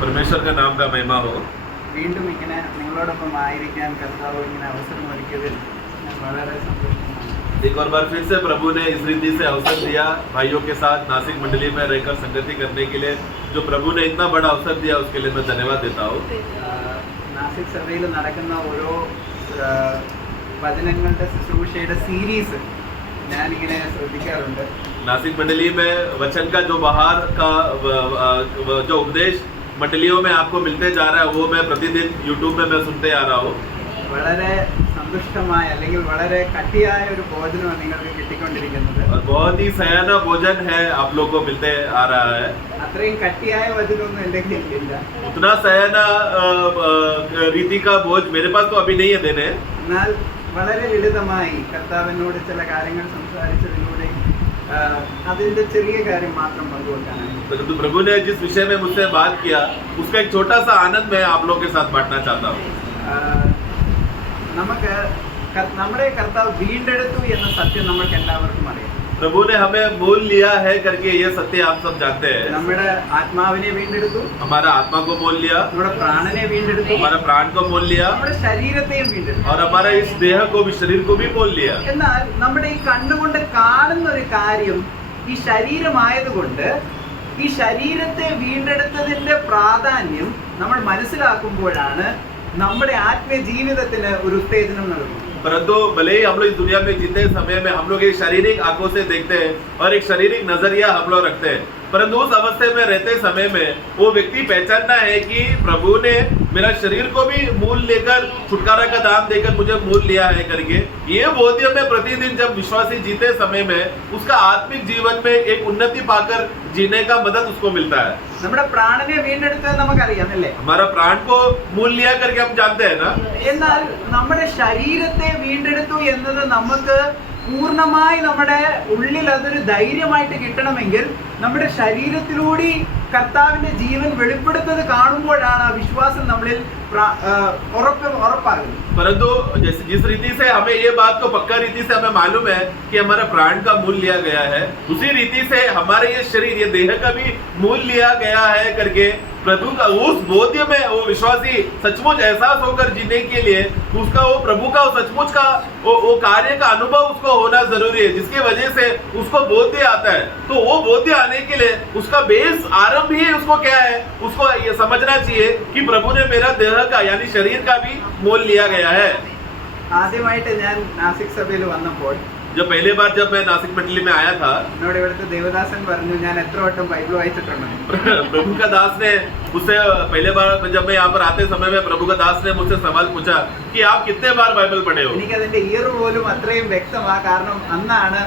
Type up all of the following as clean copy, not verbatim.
परमेश्वर का नाम का महिमा हो। വീണ്ടും ഇങ്ങനെ നിങ്ങളോടൊപ്പം ആയിരിക്കാൻ കർത്താവ് ഇങ്ങനെ അവസരം ഒരുക്കിയതിൽ ഞാൻ വളരെ സന്തോഷമാണ്. एक और बार फिर से प्रभु ने इस रीति से अवसर दिया भाइयों के साथ नासिक मंडली में रहकर संगति करने के लिए। जो प्रभु ने इतना बड़ा अवसर दिया उसके लिए मैं धन्यवाद देता हूँ। നാസിക് സഭയിൽ നടക്കുന്ന ഓരോ വചനങ്ങളുടെ ശുശ്രൂഷയുടെ സീരീസ് ഞാനിങ്ങനെ ശ്രദ്ധിക്കാറുണ്ട്. नासिक मंडली में वचन का जो बाहर का जो उपदेश मंडलियों में आपको मिलते जा रहा है वो मैं प्रतिदिन यूट्यूब में मैं सुनते आ रहा हूँ। വളരെ സന്തുഷ്ടമായ അല്ലെങ്കിൽ വളരെ കട്ടിയായ ഒരു ഭോജനമാണ് നിങ്ങൾക്ക് കിട്ടിക്കൊണ്ടിരിക്കുന്നത്. और बहुत ही सयाना भोजन है आप लोग को मिलते आ रहा है। അത്രയും കട്ടിയായ വചനമൊന്നും എൻ്റെ കയ്യിലില്ല. उतना सयाना रीति का भोज मेरे पास तो अभी नहीं है देने। എന്നാൽ വളരെ ലളിതമായി കർത്താവിനോട് ചില കാര്യങ്ങൾ സംസാരിച്ചതിലൂടെ അതിന്റെ ചെറിയ കാര്യം മാത്രം പങ്കുവെക്കാനാണ്. परंतु प्रभु ने जिस विषय में मुझसे बात किया उसका एक छोटा सा आनंद मैं आप लोगों के साथ बांटना चाहता हूँ। നമുക്ക് നമ്മുടെ കർത്താവ് വീണ്ടെടുത്തു എന്ന സത്യം നമുക്ക് എല്ലാവർക്കും അറിയാം. प्रभु ने हमें मोल लिया है करके ये सत्य आप सब जानते हैं। നമ്മുടെ ആത്മാവിനെ വീണ്ടെടുത്തു, हमारा आत्मा को मोल लिया, നമ്മുടെ പ്രാണനെ വീണ്ടെടുത്തു, हमारा प्राण को मोल लिया നമ്മുടെ ശരീരത്തെയും വീണ്ടെടുത്തു. और हमारा इस देह को भी शरीर को भी मोल लिया। എന്നാൽ നമ്മുടെ ഈ കണ്ണുകൊണ്ട് കാണുന്ന ഒരു കാര്യം ഈ ശരീരമായതുകൊണ്ട് ഈ ശരീരത്തെ വീണ്ടെടുത്തതിന്റെ പ്രാധാന്യം നമ്മൾ മനസ്സിലാക്കുമ്പോഴാണ് നമ്മുടെ ആത്മീയ ജീവിതത്തിന് ഒരു ഉത്തേജനം നൽകുന്നത്. परंतु भले ही हम लोग इस दुनिया में जीते समय में हम लोग एक शारीरिक आंखों से देखते हैं और एक शारीरिक नजरिया हम लोग रखते हैं, परंतु उस अवस्था में रहते समय में वो व्यक्ति पहचानना है कि प्रभु ने मेरा शरीर को भी मूल लेकर छुटकारा का दाम देकर मुझे मूल लिया है करके ये बोध्य में प्रतिदिन जब विश्वासी जीते समय में उसका आत्मिक जीवन में एक उन्नति पाकर जीने का मदद उसको मिलता है। നമ്മുടെ പ്രാണനെ വീണ്ടെടുത്തത് നമുക്കറിയാം അല്ലേ? हमारा प्राण को मूल लिया करके हम जानते हैं ना। എന്നാൽ നമ്മുടെ ശരീരത്തെ വീണ്ടെടുത്തു എന്നത് നമുക്ക് പൂർണ്ണമായി നമ്മുടെ ഉള്ളിൽ അതൊരു ധൈര്യമായിട്ട് കിട്ടണമെങ്കിൽ നമ്മുടെ ശരീരത്തിലൂടെ കർത്താവിന്റെ ജീവൻ വെളിപ്പെടുത്തത് കാണുമ്പോഴാണ് ആ വിശ്വാസം നമ്മളിൽ ഉറപ്പാകുന്നത്. परंतु जिस रीति से हमें ये बात को पक्का रीति से हमें मालूम है कि हमारा प्राण का मूल लिया गया है, उसी रीति से हमारे ये शरीर ये देह का भी मूल लिया गया है करके प्रभु का उस बोध्य में वो विश्वासी सचमुच एहसास होकर जीने के लिए उसका वो प्रभु का वो सचमुच का वो कार्य का अनुभव उसको होना जरूरी है, जिसकी वजह से उसको बोध्य आता है। तो वो बोध्य आने के लिए उसका बेस आरंभ ही उसको क्या है, उसको ये समझना चाहिए कि प्रभु ने मेरा देह का यानी शरीर का भी मोल लिया गया है। ആദ്യമായിട്ട് ഞാൻ നാസിക് സഭയിൽ വന്നപ്പോൾ जब पहले बार जब मैं नासिक मंडली में आया था എന്നോട് ഇവിടുത്തെ ദേവദാസൻ പറഞ്ഞു ഞാൻ എത്ര വട്ടം ബൈബിൾ വായിച്ചിട്ടുണ്ട്. प्रभु का दास ने मुझसे पहले बार जब मैं यहाँ पर आते समय में प्रभु का दास ने मुझसे सवाल पूछा कि आप कितने बार बाइबल पढ़े हो। എനിക്കതിന്റെ ഇയർ പോലും അത്രയും വ്യക്തമാ, കാരണം അന്നാണ്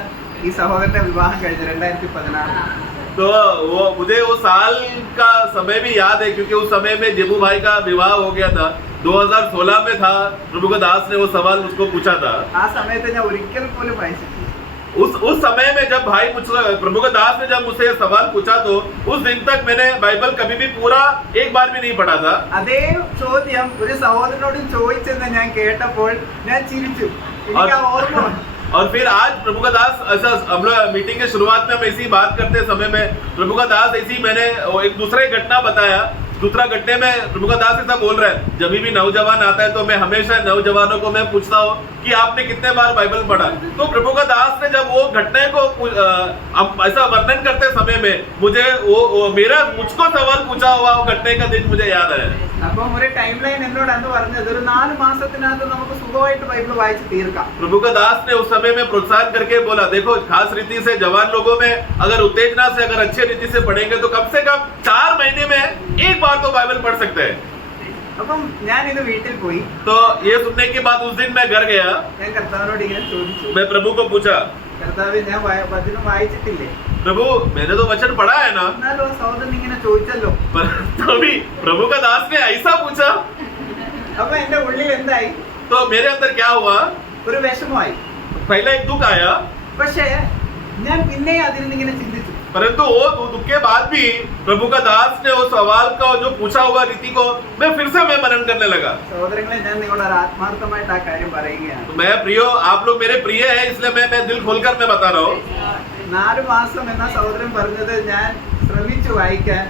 ഈ സഹോദരന്റെ വിവാഹം കഴിഞ്ഞത് 2016. तो वो मुझे वो साल का समय भी याद है क्योंकि उस समय में जेबू भाई का विवाह हो गया था, 2016 में था। प्रभु का दास ने वो सवाल मुझको पूछा था। ആ സമയത്ത് ഞാൻ ഒരിക്കൽ പോലും വായിച്ചിട്ടില്ല. उस समय में जब भाई मुझसे प्रभु का दास ने जब मुझसे सवाल पूछा तो उस दिन तक मैंने बाइबल कभी भी पूरा एक बार भी नहीं पढ़ा था। അതേ ചോദ്യം ഒരു സഹോദരനോടും ചോദിച്ചെന്ന് ഞാൻ കേട്ടപ്പോൾ ഞാൻ ചിരിച്ചു. എനിക്ക് ആ ഓർമ്മ. और फिर आज प्रभु का दास ऐसा हम लोग मीटिंग के शुरुआत में हम ऐसी बात करते समय में प्रभु का दास ऐसी मैंने एक दूसरा घटना बताया। दूसरा घटने में प्रभु का दास ऐसा बोल रहा है, जब भी नौजवान आता है तो मैं हमेशा नौजवानों को मैं पूछता हूँ कि आपने कितने बार बाइबल पढ़ा। तो प्रभु का दास ने जब वो घटने को ऐसा वर्णन करते समय में मुझे वो मेरा मुझको सवाल पूछा हुआ वो घटने का दिन मुझे याद है। അപ്പം ഒരു ടൈം ലൈൻ എന്നോട് അന്ന് പറഞ്ഞത് ഒരു 4 മാസത്തിനകത്ത് നമുക്ക് സുഖമായിട്ട് ബൈബിൾ വായിച്ച് തീർക്കാം. प्रभु का दास ने उस समय में प्रोत्साहन करके बोला, देखो खास रीति से जवान लोगों में अगर उत्तेजना से अगर अच्छे रीति से पढ़ेंगे तो कम से कम 4 महीने में एक बार तो बाइबल पढ़ सकते हैं। അപ്പം ഞാൻ ഇത് വീട്ടിൽ പോയി. तो ये सुनने के बाद उस दिन मैं घर गया, ഞാൻ കർത്താവിനോട് ഇങ്ങനെ ചോദിച്ചു, मैं प्रभु को पूछा, കർത്താവേ ഞാൻ വചനം വായിച്ചിട്ടില്ലേ? प्रभु मैंने तो वचन पढ़ा है ना। എന്നാലും ആ സഹോദരൻ ഇങ്ങനെ ചോദിച്ചല്ലോ. तभी प्रभु का दास ने ऐसा पूछा അപ്പൊ എന്റെ ഉള്ളിൽ എന്തായി? तो मेरे अंदर क्या हुआ, ഒരു വിഷമമായി. पहला एक दुख आया, പക്ഷേ ഞാൻ പിന്നെ അതിനിങ്ങനെ ചിന്തിച്ചു. परंतु वो दुख के बाद भी प्रभु का दास ने वो सवाल का जो पूछा हुआ रीति को मैं फिर से मैं मनन करने लगा। സഹോദരങ്ങളെ ഞാൻ നിങ്ങളോട് ആത്മാർത്ഥമായിട്ട് ആ കാര്യം പറയുകയാണ്. तो मैं प्रियो आप लोग मेरे प्रिय हैं इसलिए मैं दिल खोलकर मैं बता रहा हूँ। 4 മാസം എന്ന സഹോദരൻ പറഞ്ഞത് ഞാൻ ശ്രമിച്ചു വായിക്കാൻ.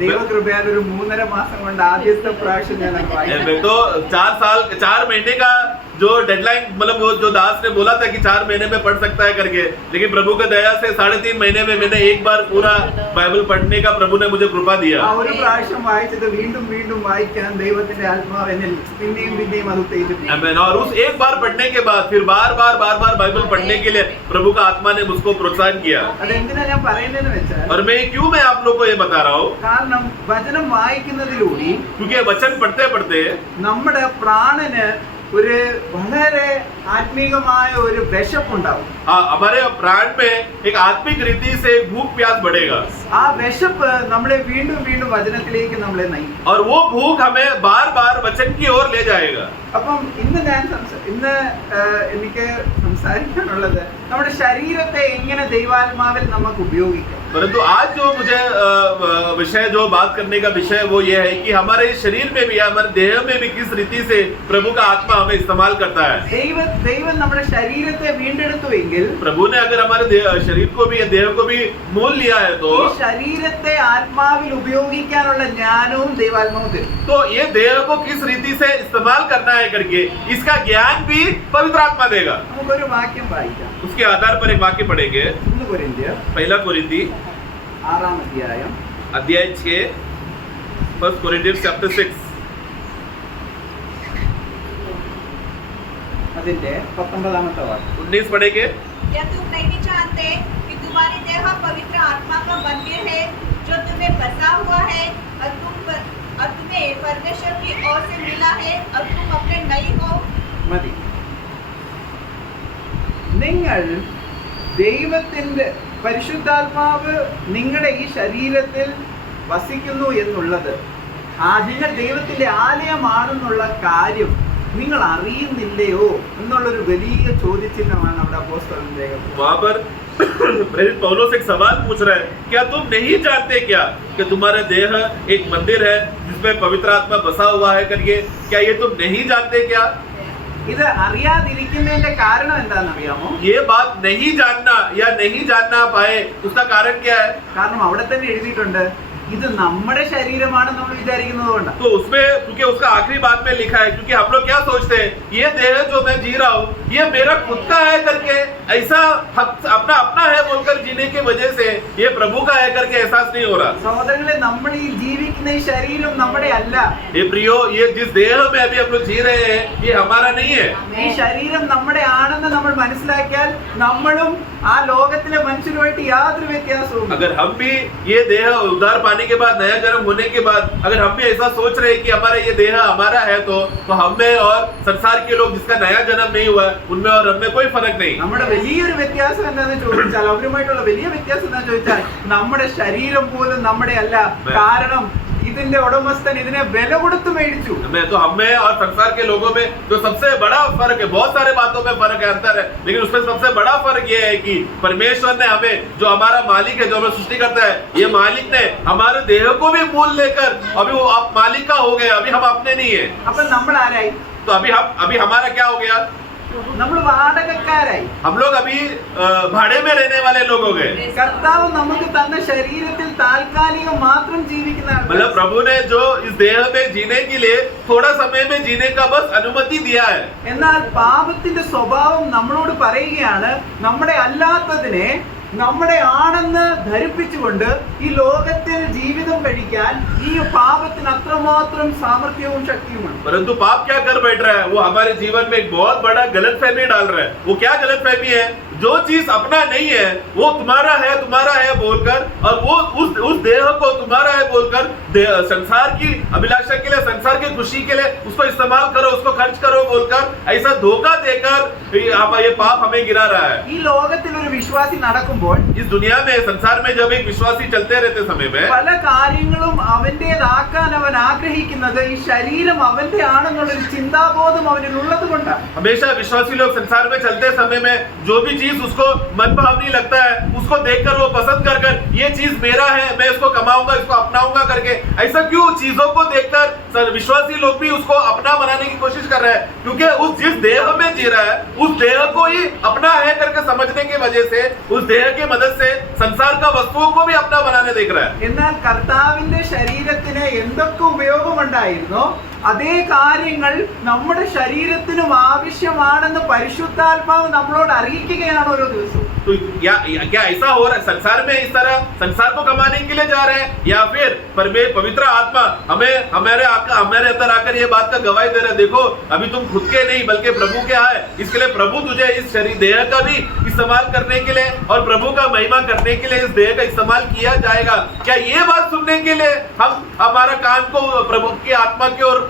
ദൈവകൃപയാൽ ഒരു 3.5 മാസം കൊണ്ട് ആദ്യത്തെ പ്രാവശ്യം ഞാൻ അത് വായിച്ചു. मैं तो 4 महीने का जो डेडलाइन मतलब वो जो दास ने बोला था कि 4 महीने में पढ़ सकता है करके, लेकिन प्रभु की दया से 3.5 महीने में मैंने एक बार पूरा बाइबल पढ़ने का प्रभु ने मुझे कृपा दिया. ആ ഒരു പ്രാവശ്യം വായിച്ചത് വീണ്ടും വീണ്ടും വായിക്കാൻ ദൈവത്തിന്റെ ആത്മാവ് എന്നിൽ പിന്നെയും പിന്നെയും അത് ഉത്തേജിപ്പിച്ചു. आमीन. और उस एक बार पढ़ने के बाद फिर बार बार बाइबल पढ़ने के लिए प्रभु का आत्मा ने मुझको प्रोत्साहन किया. അതെന്തിനാ ഞാൻ പറയുന്നതെന്ന് വെച്ചാൽ, और मैं आप लोग को ये बता रहा हूँ, കാരണം വചനം വായിക്കുന്നതിലൂടെ क्योंकि वचन पढ़ते पढ़ते നമ്മുടെ പ്രാണന് ഒരു വളരെ ആത്മീകമായ ഒരു വിശപ്പുണ്ടാവും. हमारे प्राण में एक आत्मिक रीति से भूख प्यास बढ़ेगा. ആ വിശപ്പ് നമ്മളെ വീണ്ടും വീണ്ടും വചനത്തിലേക്ക് നമ്മളെ നയിക്കും. और वो भूख हमें बार बार वचन की ओर ले जाएगा. അപ്പം ഇന്ന് എനിക്ക് സംസാരിക്കാനുള്ളത് നമ്മുടെ ശരീരത്തെ എങ്ങനെ ദൈവാത്മാവിൽ നമുക്ക് ഉപയോഗിക്കാം. परंतु आज जो मुझे विषय जो बात करने का विषय वो ये है कि हमारे शरीर में भी हमारे देह में भी किस रीति से प्रभु का आत्मा हमें इस्तेमाल करता है. ദൈവം നമ്മുടെ ശരീരത്തെ വീണ്ടെടുത്തുവെങ്കിൽ, प्रभु ने अगर हमारे शरीर को भी देह को भी मोल लिया है तो ഈ ശരീരത്തെ ആത്മാവിൽ ഉപയോഗിക്കാനുള്ള ജ്ഞാനവും ദൈവാത്മാവും തരും. तो ये देह को किस रीति से इस्तेमाल करना है करके इसका ज्ञान भी पवित्र आत्मा देगा. നമുക്കൊരു വാക്യം വായിക്കാം. उसके आधार पर एक वाक्य पढ़ेंगे. 1 കൊരിന്ത്യർ 1 कोरिन्थी 6 അധ്യായം अध्याय 6, 1 Corinthians chapter 6 അതിന്റെ 19ാമത്തെ വാക്യം. 19 पढ़ेंगे. क्या तुम नहीं जानते कि तुम्हारी देह पवित्र आत्मा का मंदिर है जो तुम्हें बसा हुआ है और तुम्हें परमेश्वर की ओर से मिला है और तुम अपने नहीं हो. മതി. നിങ്ങൾ ദൈവത്തിന്റെ പരിശുദ്ധാത്മാവ് നിങ്ങളുടെ ഈ ശരീരത്തിൽ വസിക്കുന്നു എന്നുള്ളത്, നിങ്ങൾ ദൈവത്തിന്റെ ആലയമാണെന്നുള്ള കാര്യം നിങ്ങൾ അറിയുന്നില്ലയോ എന്നുള്ളൊരു വലിയ ചോദ്യചിഹ്നമാണ് അവിടെ അപ്പോസ്തലൻ രേഖപ്പെടുത്തുന്നത്. वहां पर प्रेरित पौलुस एक सवाल पूछ रहा है, क्या तुम नहीं जानते क्या कि तुम्हारा देह एक मंदिर है जिसमें पवित्र आत्मा बसा हुआ है करके, क्या ये तुम नहीं जानते क्या? ഇത് അറിയാതിരിക്കുന്നതിന്റെ കാരണം എന്താണെന്ന് അറിയാമോ? ये बात नहीं जानना या नहीं जानना पाए उसका कारण क्या है? കാരണം അവിടെ തന്നെ എഴുതിയിട്ടുണ്ട്, ഇത് നമ്മുടെ ശരീരമാണെന്ന് നമ്മൾ വിചാരിക്കുന്നത് കൊണ്ടാണ്. तो उसमें क्योंकि उसका आखिरी बात में लिखा है, क्योंकि हम लोग क्या सोचते हैं ये देह जो मैं जी रहा हूँ ये मेरा खुद का है करके, ऐसा अपना है बोलकर जीने की वजह से ये प्रभु का है करके एहसास नहीं हो रहा. സഹോദരങ്ങളെ, നമ്മൾ ഈ ജീവിക്കുന്ന ഈ ശരീരം നമ്മുടെ അല്ല. ये प्रियो, ये जिस देह में अभी हम लोग जी रहे हैं ये हमारा नहीं है. ഈ ശരീരം നമ്മുടെ ആണെന്ന് നമ്മൾ മനസ്സിലാക്കിയാൽ നമ്മളും ആ ലോകത്തിലെ മനുഷ്യരുമായിട്ട് യാതൊരു വ്യത്യാസവും. अगर हम भी ये देह उद्धार पाने के बाद, नया जन्म होने के बाद अगर हम भी ऐसा सोच रहे हैं कि हमारा ये देह हमारा है, तो हम में और संसार के लोग जिसका नया जन्म नहीं हुआ उनमें और हम में कोई फर्क नहीं. നമ്മുടെ വലിയൊരു വ്യത്യാസം എന്താണെന്ന് ചോദിച്ചാൽ, അവരുമായിട്ടുള്ള വലിയ വ്യത്യാസം എന്താണെന്ന് ചോദിച്ചാൽ, നമ്മുടെ ശരീരം പോലും നമ്മുടെ അല്ല. കാരണം ഇതിന്റെ ഉടമസ്ഥൻ ഇതിനെ വില കൊടുത്ത് മേടിച്ചു. तो हमें और संसार के लोगों में जो सबसे बड़ा फर्क है, बहुत सारे बातों में फर्क है, अंतर है, लेकिन उसमें सबसे बड़ा फर्क ये है कि परमेश्वर ने हमें, जो हमारा मालिक है, जो हमें सृष्टि करता है, ये मालिक ने हमारे देह को भी मोल लेकर अभी वो आप मालिक का हो गए, अभी हम अपने नहीं है. അപ്പൊ നമ്മൾ ആരായി? तो अभी हमारा क्या हो गया? നമ്മൾ വാടകക്കാരായി. हम लोग अभी भाड़े में रहने वाले लोग हो गए. കർത്താവ് നമുക്ക് തന്ന ശരീരത്തിൽ താൽക്കാലികം മാത്രം ജീവിക്കുന്ന ആൾക്കാർ. मतलब प्रभु ने जो इस देह में जीने के लिए थोड़ा समय में जीने का बस अनुमति दिया है. എന്നാൽ പാപത്തിന്റെ സ്വഭാവം നമ്മളോട് പറയുകയാണ്, നമ്മുടെ അല്ലാത്തതിനെ നമ്മുടെ ആണെന്ന് ധരിപ്പിച്ചുകൊണ്ട് ഈ ലോകത്തിൽ ജീവിതം കഴിക്കാൻ ഈ പാപത്തിന് അത്രമാത്രം സാമर्थ्यവും ശക്തിയുമാണ്. परंतु पाप क्या कर बैठ रहा है? वो हमारे जीवन में एक बहुत बड़ा गलतफहमी डाल रहा है. वो क्या गलतफहमी है? जो चीज अपना नहीं है वो तुम्हारा है बोलकर, और वो उस देह को तुम्हारा है बोलकर संसार की अभिलाषा के लिए, संसार की खुशी के लिए उसको इस्तेमाल करो, उसको खर्च करो बोलकर ऐसा धोखा देकर ये पाप हमें गिरा रहा है. ഈ ലോകത്തിൽ ഒരു വിശ്വാസി നടക്കുമ്പോൾ, इस दुनिया में, संसार में जब एक विश्वासी चलते रहते समय में പല കാര്യങ്ങളും അവന്റേതാക്കാൻ അവൻ ആഗ്രഹിക്കുന്നത് ഈ ശരീരം അവന്റെ ആണെന്നുള്ളൊരു ചിന്താബോധം അവനിൽ ഉള്ളത് കൊണ്ടാണ്. हमेशा विश्वासी लोग संसार में चलते समय में जो भी चीज उसको मनभावनी लगता है उसको देखकर वो पसंद कर ये चीज मेरा है, मैं इसको कमाऊंगा, इसको अपनाऊंगा करके, ऐसा क्यों चीजों को देखकर विश्वासी लोग भी उसको अपना बनाने की कोशिश कर रहे हैं, क्योंकि उस जिस देह में जी रहा है उस देह को ही अपना है करके समझने की वजह से उस देह की मदद से संसार का वस्तुओं को भी अपना बनाने देख रहा है। എന്നാൽ കർത്താവിന്റെ ശരീരത്തിന് എന്തൊക്കെ ഉപയോഗമുണ്ടായിരുന്നോ അതേ കാര്യങ്ങൾ നമ്മുടെ ശരീരത്തിനും ആവശ്യമാണെന്ന് പരിശുദ്ധാത്മാവ് നമ്മളോട് അറിയിക്കുകയാണ് ഓരോ ദിവസവും. तो क्या ऐसा हो रहा है संसार में, इस तरह संसार को कमाने के लिए जा रहे हैं, या फिर पवित्र आत्मा हमारे अंदर आकर ये बात का गवाही दे रहे हैं, देखो अभी तुम खुद के नहीं बल्कि प्रभु के है, इसके लिए प्रभु तुझे इस शरीर देह का भी इस्तेमाल करने के लिए और प्रभु का महिमा करने के लिए इस देह का इस्तेमाल किया जाएगा। क्या ये बात सुनने के लिए हम हमारा कान को प्रभु की आत्मा की ओर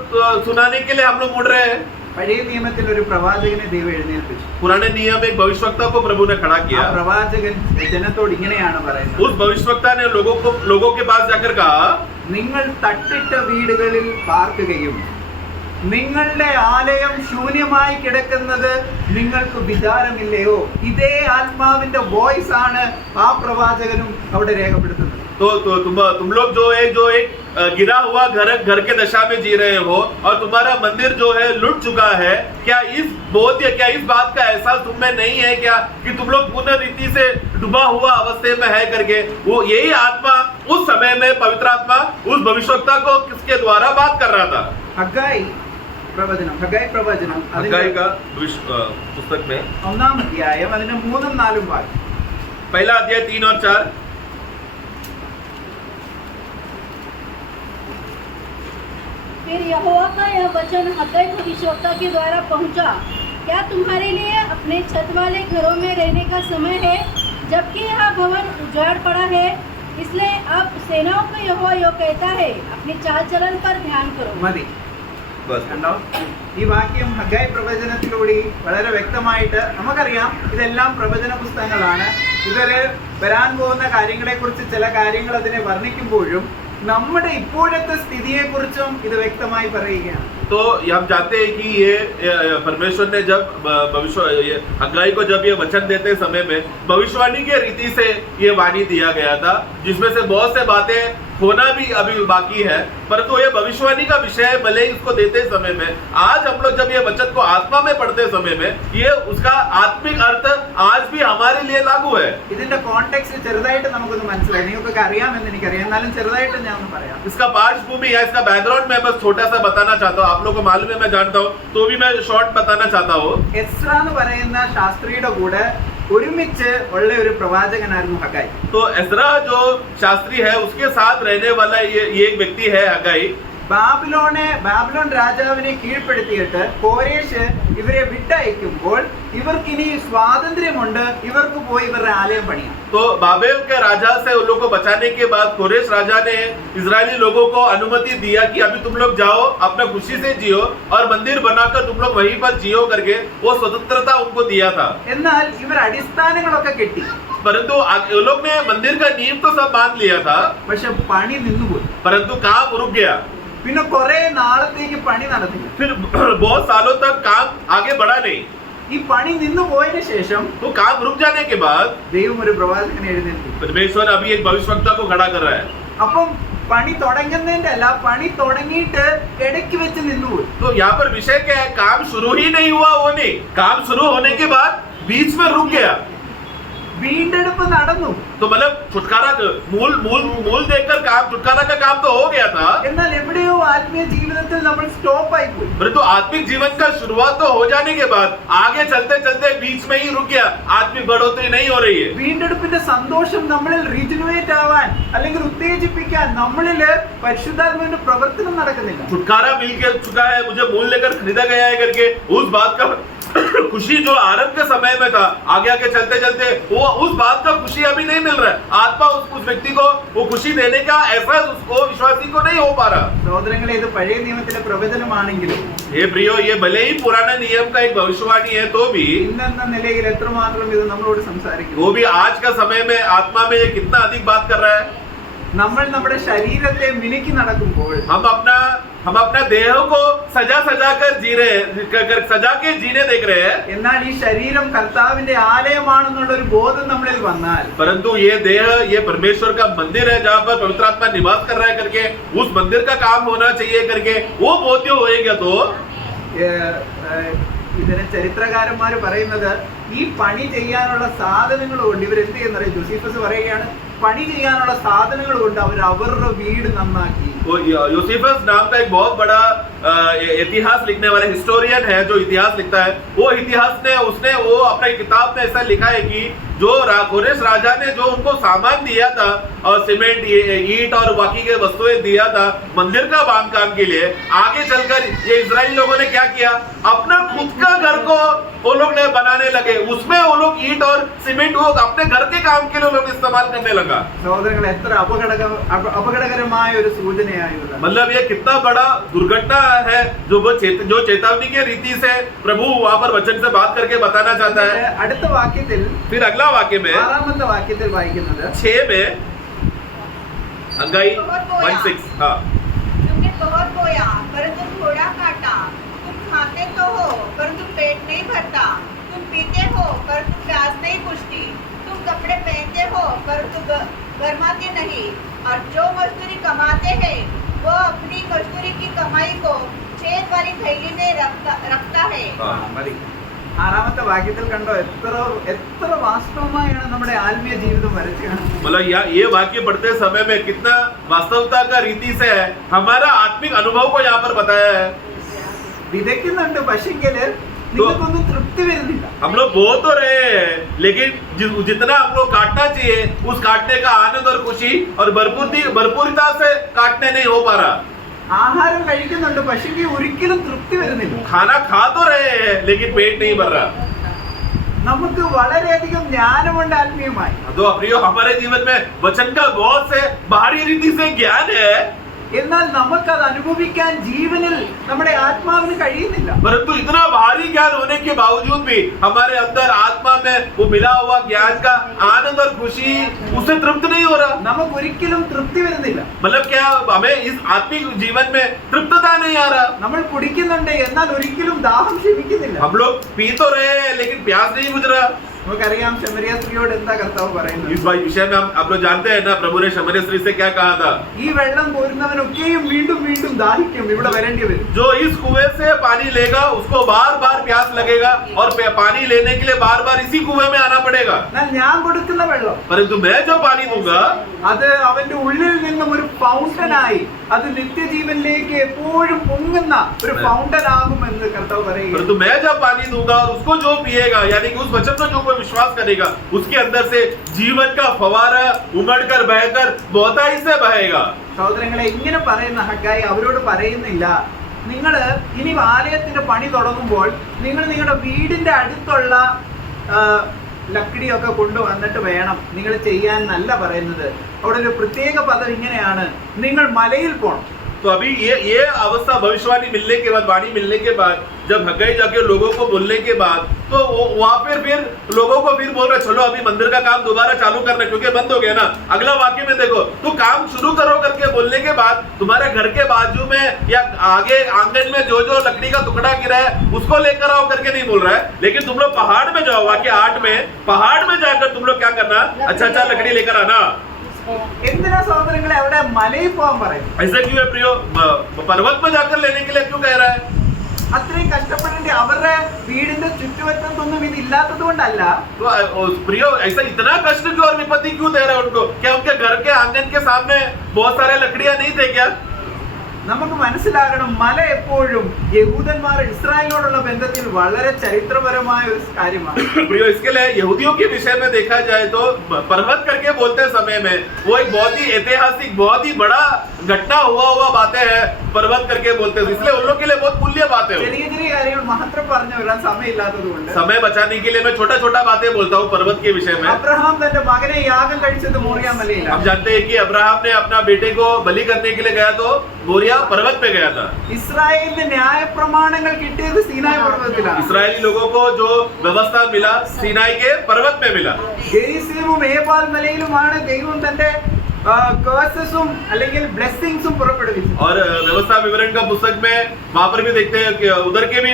सुनाने के लिए हम लोग मुड़ रहे हैं? പഴയ നിയമത്തിൽ ഒരു പ്രവാചകനെ ദൈവം എഴുന്നേൽപ്പിച്ചു. पुराने नियम में एक भविष्यवक्ता को प्रभु ने खड़ा ആ किया। പ്രവാചകൻ ജനത്തോട് ഇങ്ങനെയാണ് പറയുന്നത്, उस भविष्यवक्ता ने लोगों के पास जाकर कहा, നിങ്ങൾ തട്ടിട്ട വീടുകളിൽ പാർക്കുകയും നിങ്ങളുടെ ആലയം ശൂന്യമായി കിടക്കുന്നത് നിങ്ങൾക്ക് വിചാരമില്ലയോ? ഇതേ ആത്മാവിന്റെ വോയിസ് ആണ് ആ പ്രവാചകനും അവിടെ രേഖപ്പെടുത്തുന്നത്. तो तुम लोग जो एक गिरा हुआ घर के दशा में जी रहे हो और तुम्हारा मंदिर जो है लुट चुका है, क्या इस बात का एहसास तुम में नहीं है क्या कि तुम लोग पूर्ण रीति से डूबा हुआ अवस्था में है करके? वो यही आत्मा उस समय में पवित्र आत्मा उस भविष्यवक्ता को किसके द्वारा बात कर रहा था? ഹഗ്ഗായി പ്രവചനം हग्गाई का पुस्तक में 1-ാം അധ്യായം അതിന്റെ 3-4 ഭാഗം. पहला अध्याय 3 और 4। फिर यहोवा का यह वचन हग्गाई भविष्यवक्ता के द्वारा पहुंचा, क्या तुम्हारे लिए अपने छत वाले घरों में रहने का समय है, जबकि यह भवन उजाड़ पड़ा है? इसलिए अब सेनाओं को यहोवा यह कहता है, अपनी चाल चलन पर ध्यान करो. മതി. കണ്ടോ, ഈ വാക്യം ഹഗ്ഗായി പ്രവചനത്തിലൂടെ വളരെ വ്യക്തമായിട്ട് നമുക്കറിയാം. ഇതെല്ലാം പ്രവചന പുസ്തകങ്ങളാണ്. ഇവര് വരാൻ പോകുന്ന കാര്യങ്ങളെ കുറിച്ച് ചില കാര്യങ്ങൾ അതിനെ വർണ്ണിക്കുമ്പോഴും നമ്മുടെ ഇപ്പോഴത്തെ സ്ഥിതിയെ കുറിച്ചും ഇത് വ്യക്തമായി പറയുകയാണ്. तो हम जानते हैं कि ये परमेश्वर ने जब हग्गाई को जब ये वचन देते समय में भविष्यवाणी के रीति से ये वाणी दिया गया था, जिसमें से बहुत से बातें होना भी अभी बाकी है, परंतु ये भविष्यवाणी का विषय भले ही इसको देते समय में आज हम लोग जब ये वचन को आत्मा में पढ़ते समय में ये उसका आत्मिक अर्थ आज भी हमारे लिए लागू है। ഇതിന്റെ കോണ്ടെക്സ്റ്റ് ചെറുതായിട്ട് നമുക്കൊന്ന് മനസ്സിലായി. നിങ്ങൾക്കൊക്കെ അറിയാമെന്ന് എനിക്കറിയാം, എന്നാലും ചെറുതായിട്ട് ഞാൻ ഒന്ന് പറയാം. इसका पार्श्वभूमि या इसका बैकग्राउंड मैं बस छोटा सा बताना चाहता हूँ, आप लोगों को मालूम है, मैं जानता हूँ, तो भी मैं शॉर्ट बताना चाहता हूँ। എസ്ര എന്ന് പറയുന്ന ശാസ്ത്രിയുടെ കൂടെ ഒരുമിച്ച് ഉള്ള ഒരു പ്രവാചകനായിരുന്നു ഹഗ്ഗായി. तो एस्रा जो शास्त्री है उसके साथ रहने वाला ये एक व्यक्ति है हग्गाई। ബാബിലോൺ രാജാവിനെ കീഴ്പ്പെടുത്തിയിട്ട് കോരേശ് ഇവരെ വിട്ടയക്കുമ്പോൾ ഇവർക്കിനി സ്വാതന്ത്ര്യമുണ്ട്, ഇവർക്ക് പോയി ഇവരുടെ ആലയം പണിയാം. तो बाबेल के राजा से उन लोगों को बचाने के बाद कोरेश राजा ने इजरायली लोगों को अनुमति दिया कि अभी तुम लोग जाओ, अपना खुशी से जियो और मंदिर बनाकर तुम लोग वहीं पर जियो करके वो स्वतंत्रता उनको दिया था। എന്നാൽ ഇവർ അടിസ്ഥാനങ്ങളൊക്കെ കെട്ടി, परंतु ये लोग ने मंदिर का नींव तो सब बांध लिया था, പക്ഷെ പണി നിന്നുപോയി. परंतु काम रुक गया। പിന്നെ കുറെ നാളത്തേക്ക് പണി നടന്നില്ല. फिर बहुत सालों तक काम आगे बढ़ा नहीं। ഈ പണി നിന്നു പോയതിനു ശേഷം तो काम रुक जाने के बाद ദൈവം ഒരു പ്രവാചകനെ എഴുന്നേൽപ്പിച്ചു. परमेश्वर अभी एक भविष्यवक्ता को खड़ा कर रहा है। അപ്പം പണി തുടങ്ങുന്നതിന്റെ അല്ല, പണി തുടങ്ങിയിട്ട് ഇടയ്ക്ക് വെച്ച് നിന്നുപോയി. तो यहाँ पर विषय क्या है, काम शुरू ही नहीं हुआ, वो नहीं, काम शुरू होने के बाद बीच में रुक गया। വീണ്ടെടുപ്പ് നടന്നു. तो मतलब छुटकारा मूल देखकर काम छुटकारा का काम तो हो गया था, എന്നാൽ എവിടെയോ ആത്മീയ ജീവിതത്തിൽ നമ്മൾ സ്റ്റോപ്പ് ആയി പോയി. परंतु आत्मिक जीवन का शुरुआत तो हो जाने के बाद आगे चलते चलते बीच में ही रुक गया, आत्मिक बढ़ोतरी नहीं हो रही है। വീണ്ടെടുപ്പിന്റെ സന്തോഷം നമ്മളിൽ റീജനുവേറ്റ് ആവാൻ അല്ലെങ്കിൽ ഉത്തേജിപ്പിക്കാൻ നമ്മളിൽ പരിശുദ്ധാത്മാവിന്റെ പ്രവർത്തനം നടക്കുന്നില്ല. छुटकारा मिल के चुका है, मुझे मूल लेकर खरीदा गया है करके उस बात का खुशी जो आरंभ के समय में था, आगे आगे चलते चलते वो उस बात का खुशी अभी नहीं मिल रहा है। आत्मा उस व्यक्ति को वो खुशी देने का एहसास उसको विश्वासी को नहीं हो पा रहा। സഹോദരങ്ങളെ, ഇത് പഴയ നിയമത്തിലെ പ്രവചനമാണെങ്കിലും हे प्रियो, ये भले ही पुराना नियम का एक भविष्यवाणी है, तो भी ഇന്നെന്ന നിലയിൽ എത്രമാത്രം ഇത് നമ്മളോട് സംസാരിക്കും. वो भी आज का समय में आत्मा में ये कितना अधिक बात कर रहा है। നമ്മൾ നമ്മുടെ ശരീരത്തെ മിനുക്കി നടക്കുമ്പോൾ हम अपना हम अपना देह को सजा सजा कर जी रहे सजा के जीने देख रहे हैं, എന്നാൽ ഈ ശരീരം കർത്താവിന്റെ ആലയമാണെന്നുള്ള ഒരു ബോധം നമ്മളിൽ വന്നാൽ, परंतु ये देह ये परमेश्वर का मंदिर है जहाँ पर पवित्र आत्मा निवास कर रहा है करके उस मंदिर का काम होना चाहिए करके वो बोध्य होएगा तो ഇതിന് ചരിത്രകാരന്മാര് പറയുന്നത് ഈ പണി ചെയ്യാനുള്ള സാധനങ്ങൾ കൊണ്ട് ഇവരെന്ത് ചെയ്യുന്നറിയ, ജോസീഫസ് പറയുകയാണ് പണി ചെയ്യാനുള്ള സാധനങ്ങൾ കൊണ്ട് അവർ അവരുടെ വീട് നന്നാക്കി. यूसिफस नाम का एक बहुत बड़ा इतिहास लिखने वाला हिस्टोरियन है जो इतिहास लिखता है, वो इतिहास ने उसने वो अपने किताब में ऐसा लिखा है कि जो कोरेश राजा ने जो उनको सामान दिया था और सीमेंट ईंट और बाकी के वस्तुएं दिया था मंदिर का बांध काम के लिए, आगे चलकर ये इजराइली लोगों ने क्या किया, अपना खुद का घर को वो लोग ने बनाने लगे, उसमें वो लोग ईंट और सीमेंट वो अपने घर के काम के लिए लोग इस्तेमाल करने लगा. സഹോദരങ്ങൾ, എത്ര അപകടകരമായ ഒരു സൂചനയായിരുന്നു. मतलब ये कितना बड़ा दुर्घटना है जो चेतावनी के रीति से प्रभु वहां पर वचन से बात करके बताना चाहता है. അടുത്ത വാക്യത്തിൽ, फिर अगला वाक्य में 6ാമത്തെ വാക്യത്തിൽ വായിക്കുന്നത് 6 में अंगाई 1:6 हाँ, तुमने बहुत बोया परंतु थोड़ा काटा, तुम खाते तो हो परंतु पेट नहीं भरता, तुम पीते हो परंतु प्यास नहीं बुझती, तुम कपड़े पहनते हो परंतु गर्माते नहीं, और जो मजदूरी कमाते हैं वो अपनी मजदूरी की कमाई को छेद वाली थैली में रखता है. മതി. 6ാമത്തെ വാക്യത്തിൽ കണ്ടോ എത്ര വാസ്തവമായാണ് നമ്മുടെ ആത്മീയ ജീവിതം വരച്ചു കാണുന്നത്. मतलब ये वाक्य पढ़ते समय में कितना वास्तवता का रीति से है हमारा आत्मिक अनुभव को यहाँ पर बताया है. വിതയ്ക്കുന്നുണ്ട്, പക്ഷെങ്കില് നിങ്ങൾക്കൊന്നും തൃപ്തി വരുന്നില്ല. हम लोग बो तो रहे हैं लेकिन जितना हम लोग काटना चाहिए उस काटने का आनंद और खुशी और भरपूरता से काटने नहीं हो पा रहा. ആഹാരം കഴിക്കുന്നുണ്ട്, പക്ഷെങ്കിൽ ഒരിക്കലും തൃപ്തി വരുന്നില്ല. खाना खा तो रहे हैं लेकिन पेट नहीं भर रहा. നമുക്ക് വളരെയധികം ജ്ഞാനമുണ്ട് ആത്മീയമായി. तो प्रियो हमारे जीवन में वचन का बहुत से बाहरी रीति से ज्ञान है, എന്നാൽ നമുക്കത് അനുഭവിക്കാൻ ജീവനിൽ നമ്മുടെ ആത്മാവിന് കഴിയുന്നില്ല. परंतु इतना भारी ज्ञान होने के बावजूद भी हमारे अंदर आत्मा में वो मिला हुआ ज्ञान का आनंद और खुशी उससे तृप्त नहीं हो रहा. നമുക്ക് ഒരിക്കലും തൃപ്തി വരുന്നില്ല. मतलब क्या हमें इस आत्मिक जीवन में तृप्तता नहीं आ रहा. നമ്മൾ കുടിക്കുന്നുണ്ട്, എന്നാൽ ഒരിക്കലും ദാഹം ശമിക്കുന്നില്ല. हम लोग पी तो रहे हैं लेकिन प्यास नहीं बुझ रहा. നമുക്കറിയാം ശമരിയ സ്ത്രീയോട് എന്താ കർത്താവ് പറയുന്നത്. इस विषय में आप लोग जानते हैं ना प्रभु ने शमरिया स्त्री से क्या कहा था, ഈ വെള്ളം കോരുന്നവനൊക്കെയും വീണ്ടും വീണ്ടും ദാഹിക്കും, ഇവിടെ വരേണ്ടി വരും. जो इस कुएं से पानी लेगा उसको बार बार प्यास लगेगा और पानी लेने के लिए बार बार इसी कुएं में आना पड़ेगा. എന്നാൽ ഞാൻ കൊടുക്കുന്ന വെള്ളം परंतु मैं जो पानी दूंगा അത് അവന്റെ ഉള്ളിൽ നിന്നും ഒരു ഫൗണ്ടനായി അത് നിത്യജീവനിലേക്ക് എപ്പോഴും പൊങ്ങുന്ന ഒരു ഫൗണ്ടൻ ആകുമെന്ന് കർത്താവ് പറയുക. परंतु मैं जब पानी दूंगा और उसको जो पिएगा यानी कि उस वचन पर जो कोई विश्वास करेगा उसके अंदर से जीवन का फवारा उमड़कर बहकर बहुताई से बहेगा. സഹോദരങ്ങളെ, ഇങ്ങനെ പറയുന്ന ഹഗ്ഗായി അവരോട് പറയുന്നില്ല, നിങ്ങൾ ഇനി ആലയത്തിന്റെ പണി തുടങ്ങുമ്പോൾ നിങ്ങൾ നിങ്ങളുടെ വീടിന്റെ അടുത്തുള്ള ലക്കടിയൊക്കെ കൊണ്ടുവന്നിട്ട് വേണം നിങ്ങൾ ചെയ്യാൻ എന്നല്ല പറയുന്നത്. അവിടെ ഒരു പ്രത്യേക പദം ഇങ്ങനെയാണ്, നിങ്ങൾ മലയിൽ പോകണം. तो अभी ये अवस्था भविष्यवाणी मिलने के बाद वाणी मिलने के बाद जब हग्गाई जाके लोगों को बोलने के बाद तो वहां पर फिर लोगों को फिर बोल रहे चलो अभी मंदिर का काम दोबारा चालू करना क्योंकि बंद हो गया ना. अगला वाक्य में देखो तो काम शुरू करो करके बोलने के बाद तुम्हारे घर के बाजू में या आगे आंगन में जो जो लकड़ी का टुकड़ा गिरा है उसको लेकर आओ करके नहीं बोल रहा है, लेकिन तुम लोग पहाड़ में जाओ. वाक्य 8 में पहाड़ में जाकर तुम लोग क्या करना, अच्छा लकड़ी लेकर आना. എന്തിനാ സഹോദരങ്ങളെ അവിടെ മലയിൽ പോകാൻ പറയും? ऐसा क्यों है प्रियो, पर्वत में जाकर लेने के लिए क्यों कह रहा है? അത്രയും കഷ്ടപ്പെടേണ്ടി അവരുടെ വീടിന്റെ ചുറ്റുവട്ടത്തൊന്നും ഇതില്ലാത്തത് കൊണ്ടല്ല. तो प्रियो ऐसा इतना कष्ट क्यों और विपत्ति क्यों दे रहा है उनको? क्या उनके घर के आंगन के सामने बहुत सारे लकड़ियां नहीं थे क्या? നമുക്ക് മനസ്സിലാകണം, മല എപ്പോഴും യഹൂദന്മാർ ഇസ്രായേലിനോടുള്ള ബന്ധത്തിൽ വളരെ ചരിത്രപരമായ ഒരു കാര്യമാണ്. प्रियो इसके लिए यहूदियों के विषय में देखा जाए तो पर्वत करके बोलते समय में वो एक बहुत ही ऐतिहासिक बहुत ही बड़ा घटना हुआ बातें हैं पर्वत करके बोलते हैं, इसलिए उन लोग के लिए बहुत मूल्य बातें हैं. ചെറിയ ചെറിയ കാര്യങ്ങൾ മാത്രം പറഞ്ഞു വരാൻ സമയമില്ലാത്തത് കൊണ്ട് समय बचाने के लिए मैं छोटा छोटा बातें बोलता हूँ पर्वत के विषय में. അബ്രഹാം തന്റെ മകനെ യാഗം കഴിച്ചത് മോറിയ മലയിലാണ്. हम जानते हैं कि अब्राहम ने अपना बेटे को बलि करने के लिए गया तो मोरिया पर्वत पे गया था. ഇസ്രായേലിന് ന്യായ പ്രമാണങ്ങൾ കിട്ടിയത് സീനായ് പർവ്വതത്തിലാണ്. इसराइली लोगों को जो व्यवस्था मिला सीनाई के पर्वत में मिला. ഗെരിസീമും ഏബാൽ മലയിലുമാണ് ദൈവം തന്റെ കേഴ്സസും അല്ലെങ്കിൽ ബ്ലെസ്സിങ്സും പുറപ്പെടുവിച്ചു. और व्यवस्था विवरण का पुस्तक में वहां पर भी देखते हैं कि उधर के भी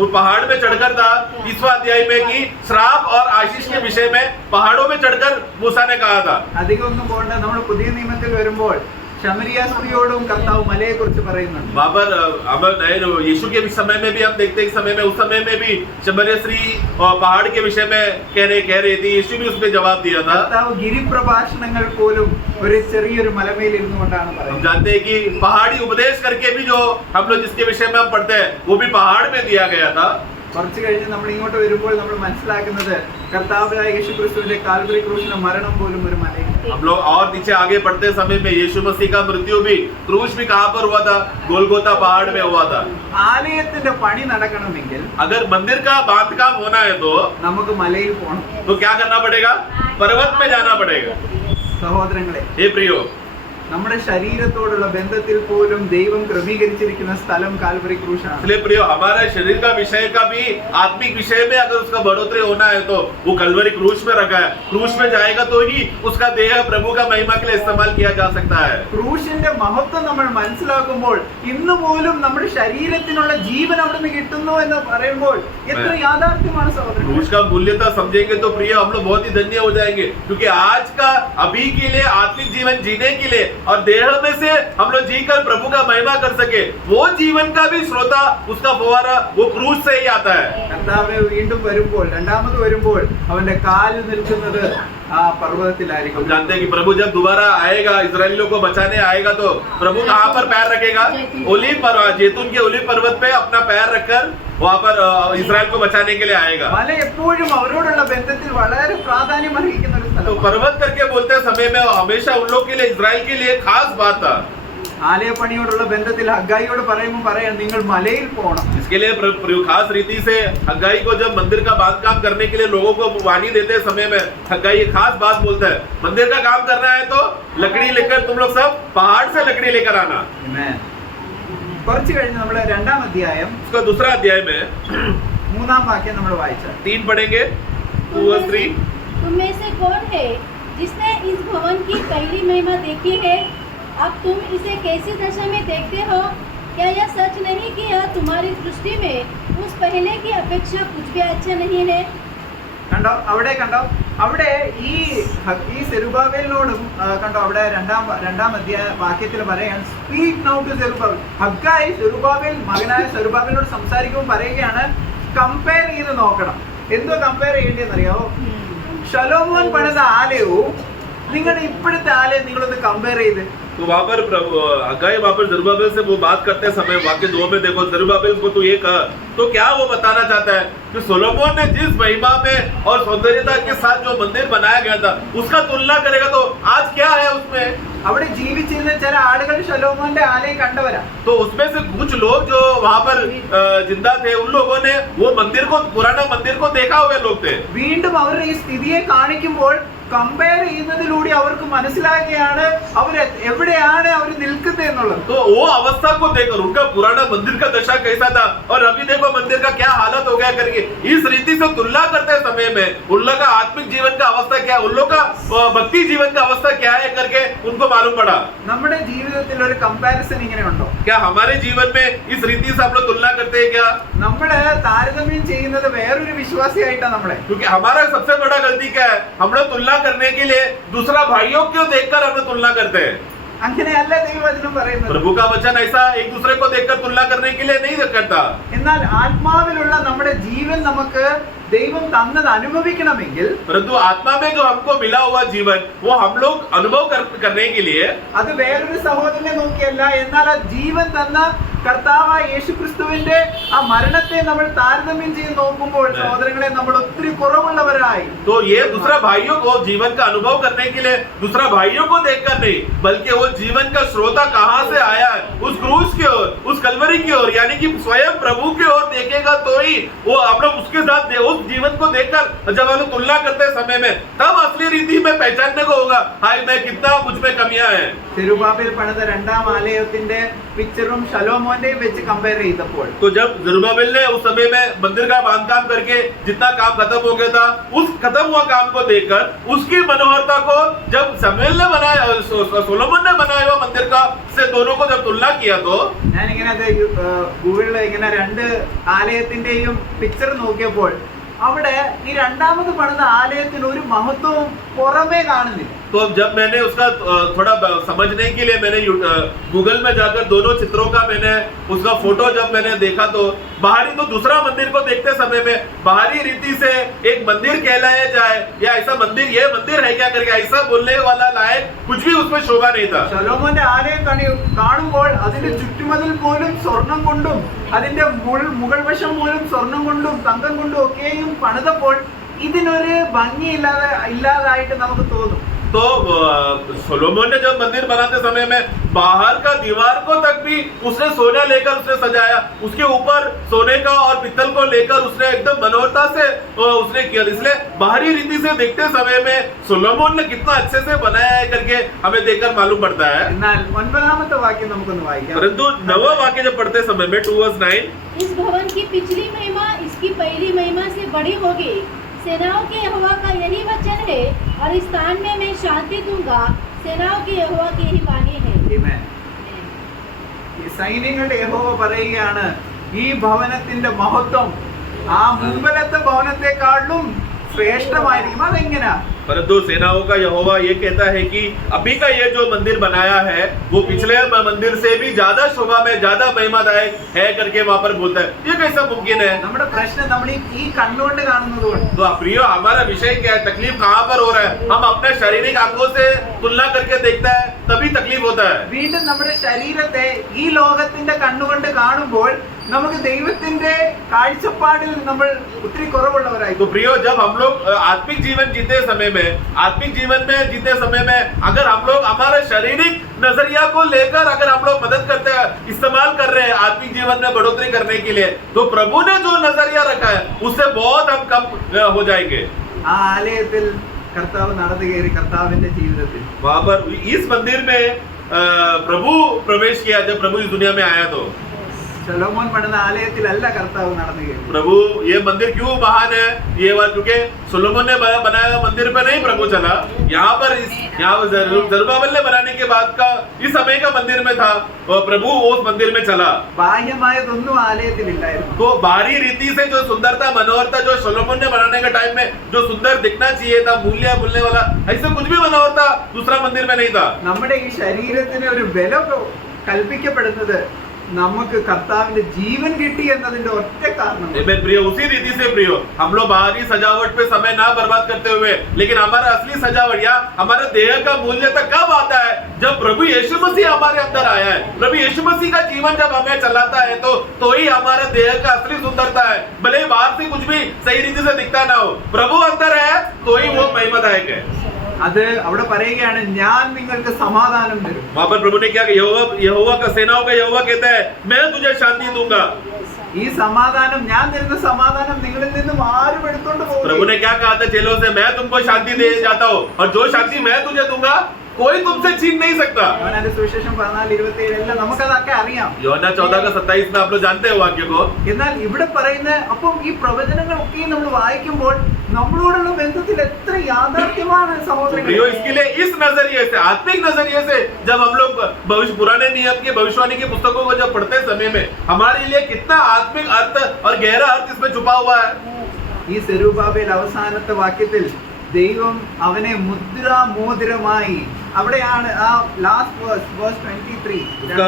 वो पहाड़ में चढ़कर था 30वां अध्याय में कि श्राप और आशीष के विषय में पहाड़ों में चढ़कर मूसा ने कहा था. അധികം ഒന്നും പോകണ്ട. നമ്മൾ പുതിയ നിയമത്തിൽ വരുമ്പോൾ ശമരിയ സ്ത്രീയോടും കർത്താവ് മലയെ കുറിച്ച് പറയുന്നുണ്ട്. वहां पर हम नए यीशु के समय में भी हम देखते हैं, समय में उस समय में भी शमरिया स्त्री और पहाड़ के विषय में कह रही थी. यीशु भी उसमें जवाब दिया था. കർത്താവ് ഗിരിപ്രഭാഷണങ്ങൾ പോലും ഒരു ചെറിയൊരു മലമേൽ ഇരുന്നു കൊണ്ടാണ് हम പറയുന്നത്. जानते हैं कि पहाड़ी उपदेश करके भी जो हम लोग जिसके विषय में हम पढ़ते हैं वो भी पहाड़ में दिया गया था. കുറച്ച് കഴിഞ്ഞ് നമ്മൾ ഇങ്ങോട്ട് വരുമ്പോൾ നമ്മൾ മനസ്സിലാക്കുന്നത് കർത്താവായ യേശുക്രിസ്തുവിന്റെ കാൽവരി ക്രൂശിന്റെ മരണം പോലും ഒരു മലയിൽ. हम लोग और नीचे आगे बढ़ते समय में यीशु मसीह का मृत्यु भी क्रूस भी कहां पर हुआ था? गोलगोता पहाड़ में हुआ था. ആലയത്തിന്റെ പണി നടക്കണമെങ്കിൽ अगर मंदिर का बांधकाम होना है तो മലയിൽ പോകണം. क्या करना पड़ेगा? पर्वत में जाना पड़ेगा. സഹോദരങ്ങളെ, हे प्रियो, നമ്മുടെ ശരീരത്തോടുള്ള ബന്ധത്തിൽ പോലും ദൈവം ക്രമീകരിച്ചിരിക്കുന്ന സ്ഥലം കാൽവരി ക്രൂശാണ്. इसलिए प्रियो हमारे शरीर का विषय का भी आत्मिक विषय में अगर उसका बढ़ोतरी होना है तो वो कलवरी क्रूस में रखा है. क्रूस में जाएगा तो ही उसका देह प्रभु का महिमा के लिए इस्तेमाल किया जा सकता है. ക്രൂശിന്റെ മഹത്വം നമ്മൾ മനസ്സിലാക്കുമ്പോൾ ഇന്ന് പോലും നമ്മുടെ ശരീരത്തിനുള്ള ജീവൻ അവിടുന്ന് കിട്ടുന്നു എന്ന് പറയുമ്പോൾ എത്ര യാഥാർത്ഥ്യമാണ് സഹോദരൻ. क्रूस का मूल्यता समझेंगे तो प्रिय हम लोग बहुत ही धन्य हो जाएंगे, क्योंकि आज का अभी के लिए आत्मिक जीवन जीने के लिए और देह में से हम लोग जीकर प्रभु का महिमा कर सके, वो जीवन का भी श्रोता उसका फुवारा वो क्रूस से ही आता है. കർത്താവ് വീണ്ടും വരുമ്പോൾ, രണ്ടാമത് വരുമ്പോൾ അവന്റെ കാല് നിൽക്കുന്നത് ആ പർവ്വതത്തിലായിരിക്കും. हम जानते हैं कि प्रभु जब दोबारा आएगा इजरायलियों को बचाने आएगा तो प्रभु कहाँ पर पैर रखेगा? ओलीव पर्वत, जैतून के ओलीव पर्वत पे अपना पैर रखकर वहाँ पर इजराइल को बचाने के लिए आएगा. മല എപ്പോഴും അവരോടുള്ള ബന്ധത്തിൽ വളരെ പ്രാധാന്യം അർഹിക്കുന്ന ഒരു तो സ്ഥലം. पर्वत करके बोलते समय में हमेशा उन लोग के लिए इजराइल के लिए खास बात था. ആലയപ്പണിയോടുള്ള ബന്ധത്തിൽ ഹഗ്ഗായിയോട് പറയുമ്പോൾ പറയാൻ നിങ്ങൾ മലയിൽ പോകണം. इसके लिए खास रीति से हग्गाई को जब मंदिर का बांधकाम करने के लिए लोगों को वाणी देते समय में हग्गाई एक खास बात बोलता है, मंदिर का काम करना है तो लकड़ी लेकर तुम लोग सब पहाड़ से लकड़ी लेकर आना. Amen. കുറച്ച് കഴിഞ്ഞ് നമ്മൾ രണ്ടാം അധ്യായം उसका दूसरा अध्याय में 3-ാം വാക്യം നമ്മൾ വായിച്ചാൽ 3 पढ़ेंगे 2 और 3. तुम में से कौन है जिसने इस भवन की पहली महिमा देखी है? अब तुम इसे कैसी दशा में देखते हो? क्या यह सच नहीं कि यह तुम्हारी दृष्टि में उस पहले की अपेक्षा कुछ भी अच्छा नहीं है? കണ്ടോ അവിടെ ഈ സെരുബാബേലിനോടും കണ്ടോ അവിടെ രണ്ടാം അധ്യായ വാക്യത്തിൽ പറയാൻ സ്പീക്ക് നൗ ടു സെരുബാബേൽ. ഹഗ്ഗായി മകനായ സെരുബാബേലിനോട് സംസാരിക്കുമ്പോൾ പറയുകയാണ് കമ്പയർ ചെയ്ത് നോക്കണം. എന്തോ കമ്പയർ ചെയ്യേണ്ടതെന്നറിയാവോ? ശലോമോൻ പണിത ആലയവും നിങ്ങളുടെ ഇപ്പോഴത്തെ ആലയം നിങ്ങളൊന്ന് കമ്പയർ ചെയ്ത്. तो वहाँ पर हग्गाई वहाँ पर जरुब्बाबेल से वो बात करते समय वाक्य 2 में देखो, जरुब्बाबेल को तो ये कहा, तो क्या वो बताना चाहता है कि सोलोमोन ने जिस महिमा में और सौंदर्यता के साथ जो मंदिर बनाया गया था उसका तुलना करेगा तो आज क्या है उसमें? അവിടെ ജീവിച്ചിരുന്ന ചില ആളുകൾ ശലോമോന്റെ ആലയം കണ്ടവരാ. तो उसमें से कुछ लोग जो वहाँ पर जिंदा थे उन लोगों ने वो मंदिर को, पुराना मंदिर को देखा हुए लोग थे. വീണ്ടും അവരുടെ ഈ സ്ഥിതിയെ കാണിക്കുമ്പോൾ കമ്പയർ ചെയ്യുന്നതിലൂടെ അവർക്ക് മനസ്സിലാകുകയാണ് അവർ എവിടെയാണ് അവർ നിൽക്കുന്നത് എന്നുള്ളത്. तो वो अवस्था को देखकर उनका पुराना मंदिर का दशा कैसा था और अभी देखो मंदिर का क्या हालत हो गया करके इस रीति से तुलना करते समय में उन लोग का आत्मिक जीवन का अवस्था क्या, उन लोग का भक्ति जीवन का अवस्था क्या है करके उनको मालूम पड़ा. നമ്മുടെ ജീവിതത്തിൽ ഒരു കമ്പാരിസൺ ഇങ്ങനെ ഉണ്ടോ? क्या हमारे जीवन में इस रीति से हम लोग तुलना करते हैं क्या? നമ്മള് താരതമ്യം ചെയ്യുന്നത് വേറൊരു വിശ്വാസിയായിട്ടാണ് നമ്മളെ. क्योंकि हमारा सबसे बड़ा गलती क्या है, हम लोग तुलना करने के लिए दूसरा भाइयों को देखकर हम लोग तुलना करते हैं. അങ്ങനെയല്ല ദൈവവചനം പറയുന്നത്. प्रभु का वचन ऐसा एक दूसरे को देखकर तुलना करने के लिए नहीं करता. എന്നാൽ ആത്മാവിലുള്ള നമ്മുടെ ജീവൻ നമുക്ക് ദൈവം തന്നത് അനുഭവിക്കണമെങ്കിൽ, परंतु आत्मा में जो हमको मिला हुआ जीवन वो हम लोग अनुभव करने के लिए അത് വേറൊരു സഹോദരനെ നോക്കിയല്ല, എന്നാൽ ആ ജീവൻ തന്ന കർത്താവായ യേശുക്രിസ്തുവിന്റെ ആ മരണത്തെ നമ്മൾ താരതമ്യം ചെയ്ത് നോക്കുമ്പോൾ സഹോദരങ്ങളെ നമ്മൾ ഒത്തിരി കുറവുള്ളവരായി. तो ये दूसरा भाइयों को जीवन का अनुभव करने के लिए दूसरा भाइयों को देखकर नहीं, बल्कि वो जीवन का श्रोता कहाँ से आया है उस क्रूस की ओर, उस कलवरी की ओर, यानी कि स्वयं प्रभु की ओर देखेगा बनेगा तो ही वो आप लोग उसके साथ उस जीवन को देखकर जब हम लोग तुलना करते समय में तब असली रीति में पहचानने को होगा, हाय मैं कितना मुझ में कमियां हैं। സെരുബാബേൽ പണിത രണ്ടാം ആലയത്തിന്റെ പിക്ചറും ശലോമോന്റെയും വെച്ച് കമ്പയർ ചെയ്തപ്പോൾ तो जब जरुब्बाबेल ने उस समय में मंदिर का बांधकाम करके जितना काम खत्म हो गया था, उस खत्म हुआ काम को देखकर उसकी मनोहरता को जब शमूएल ने बनाया, सोलोमन ने बनाया हुआ मंदिर का से दोनों को जब तुलना किया तो ഞാനിങ്ങനെ അത് ഗൂഗിളിൽ ഇങ്ങനെ രണ്ട് ആലയത്തിന്റെയും പിക്ചർ നോക്കിയപ്പോൾ അവിടെ ഈ രണ്ടാമത് പണിത ആലയത്തിന് ഒരു മഹത്വവും പുറമേ കാണുന്നില്ല. तो जब मैंने उसका थोड़ा समझने के लिए मैंने गूगल में जाकर दोनों चित्रों का मैंने उसका फोटो जब मैंने देखा तो बाहरी तो दूसरा मंदिर को देखते समय में बाहरी रीति से एक मंदिर कहलाया जाए या ऐसा मंदिर ये मंदिर है क्या करके ऐसा बोलने वाला लायक कुछ भी उसमें शोभा नहीं था. ശലോമോന്റെ ആലയം കാണുമ്പോൾ അതിന്റെ ചുറ്റുമതിൽ പോലും സ്വർണം കൊണ്ടും അതിന്റെ മുകൾ വശം പോലും സ്വർണം കൊണ്ടും തങ്കം കൊണ്ടും ഒക്കെയും പണിതപ്പോൾ ഇതിനൊരു ഭംഗി ഇല്ലാതായിട്ട് നമുക്ക് തോന്നും. तो सोलोमन ने जब मंदिर बनाते समय में बाहर का दीवार को तक भी उसने सोना लेकर उसने सजाया, उसके ऊपर सोने का और पित्तल को लेकर उसने एकदम मनोहरता से उसने किया. इसलिए बाहरी रीति से देखते समय में सोलोमन ने कितना अच्छे से बनाया है करके हमें देखकर मालूम पड़ता है. എന്നാൽ ഒൻപതാമത്തെ വാക്യം നമുക്കൊന്ന് വായിക്കാം. परंतु नवा वाक्य जब पढ़ते समय में 2:9 इस भवन की पिछली महिमा इसकी पहली महिमा से बड़ी होगी. सेनाओं के यहोवा का यही वचन है और इस स्थान में मैं शांति दूंगा. सेनाओं के यहोवा की यही वाणी है. Amen. ഈ സൈന്യങ്ങളുടെ യഹോവ പറയുകയാണ് ഈ ഭവനത്തിന്റെ മഹത്വം ആ മുമ്പിലത്തെ ഭവനത്തെക്കാളും ശ്രേഷ്ഠമായിരിക്കും. അതെങ്ങനെയാ? परंतु सेनाओं का यहोवा ये कहता है कि अभी का ये जो मंदिर बनाया है वो पिछले मंदिर से भी ज्यादा शोभा में ज्यादा महिमादायक है करके वहाँ पर बोलता है. ये कैसा मुमकिन है? നമ്മുടെ പ്രശ്നം നമ്മൾ ഈ കണ്ണുകൊണ്ട് കാണുന്നത് കൊണ്ട്. तो प्रियो हमारा विषय क्या है? तकलीफ कहाँ पर हो रहा है? हम अपने शारीरिक आंखों से तुलना करके देखता है तभी तकलीफ होता है. വീണ്ടും നമ്മുടെ ശരീരത്തെ ഈ ലോകത്തിന്റെ കണ്ണുകൊണ്ട് കാണുമ്പോൾ നമുക്ക് ദൈവത്തിന്റെ കാഴ്ചപ്പാടിൽ നമ്മൾ ഒത്തിരി കുറവുള്ളവരായി. तो प्रियो जब हम लोग आत्मिक जीवन जीते समय में आत्मिक जीवन में जीते समय में अगर हम लोग हमारे शारीरिक नजरिया को लेकर अगर हम लोग मदद करते हैं, इस्तेमाल कर रहे हैं आत्मिक जीवन में बढ़ोतरी करने के लिए, तो प्रभु ने जो नजरिया रखा है उससे बहुत हम कम हो जाएंगे. ആ ആലയത്തിൽ കർത്താവ് നടന്നു കയറി കർത്താവിന്റെ ജീവിതത്തിൽ वहां पर इस मंदिर में प्रभु प्रवेश किया. जब प्रभु इस दुनिया में आया तो ശലോമോൻ പണിത ആലയത്തിലല്ല കർത്താവ് നടന്നു കയറി. प्रभु ये मंदिर क्यों महान है? ये बात क्योंकि सोलोमन ने बनाया मंदिर पे नहीं प्रभु चला. यहाँ पर जरुब्बाबेल ने बनाने के बाद का इस समय का मंदिर में था और प्रभु उस मंदिर में चला. ബാഹ്യമായതൊന്നും ആലയത്തിലില്ലായിരുന്നു. तो बाहरी रीति से जो सुंदरता मनोहरता जो सोलोमन ने बनाने के टाइम में जो सुंदर दिखना चाहिए था, मूल्य बोलने वाला ऐसा कुछ भी मनोहरता दूसरा मंदिर में नहीं था. നമ്മുടെ ഈ ശരീരത്തിന് ഒരു ബല കൽപ്പിക്കപ്പെടുന്നത് നമുക്ക് കർത്താവിന്റെ ജീവൻ കിട്ടി എന്നതിന്റെ ഒറ്റ കാരണം. प्रियो उसी रीति से प्रियो हम लोग बाहरी सजावट पे समय ना बर्बाद करते हुए लेकिन हमारा असली सजावट या हमारे देह का मूल्य तक कब आता है? जब प्रभु यीशु मसीह हमारे अंदर आया है. प्रभु यीशु मसीह का जीवन जब हमें चलाता है तो ही हमारे देह का असली सुंदरता है. भले ही बाहर से कुछ भी सही रीति से दिखता ना हो, प्रभु अंदर है तो ही वो महिमादायक है. അത് അവിടെ പറയുകയാണ് ഞാൻ നിങ്ങൾക്ക് സമാധാനം തരും. वहां पर प्रभु ने क्या कहा? यहोवा का सेनाओं का यहोवा कहता है मैं तुझे शांति दूंगा. ഈ സമാധാനം ഞാൻ തരുന്ന സമാധാനം നിങ്ങളിൽ നിന്നും ആരും എടുത്തോണ്ട് प्रभु പോകും. ने क्या कहा था चेलों से? मैं तुमको शांति दे जाता हूँ और जो शांति मैं तुझे दूंगा कोई तुमसे छीन नहीं सकता. യോഹന്നാന്റെ സുവിശേഷം 14:27 എല്ലാം നമുക്കതൊക്കെ അറിയാം. യോഹന്നാൻ 14:27 में आप लोग जानते हो वाक्य को. എന്നാൽ ഇവിടെ പറയുന്ന അപ്പം ഈ പ്രവചനങ്ങളൊക്കെ നമ്മൾ വായിക്കുമ്പോൾ നമ്മളോടുള്ള ബന്ധത്തിൽ എത്ര യാഥാർത്ഥ്യമാണ് സഹോദരങ്ങളെ. प्रियो इसके लिए इस नजरिए से आत्मिक नजरिए से जब हम लोग भविष्य पुराने नियम की भविष्यवाणी की पुस्तकों को जब पढ़ते समय में हमारे लिए कितना आत्मिक अर्थ और गहरा अर्थ इसमें छुपा हुआ है. ഈ സെരുബ്ബാബേൽ അവസാനത്തെ വാക്യത്തിൽ ദൈവം അവനെ മുദ്രാമോതിരമായി അവിടെയാണ് ആ ലാസ്റ്റ് വേഴ്സ് 23 उसका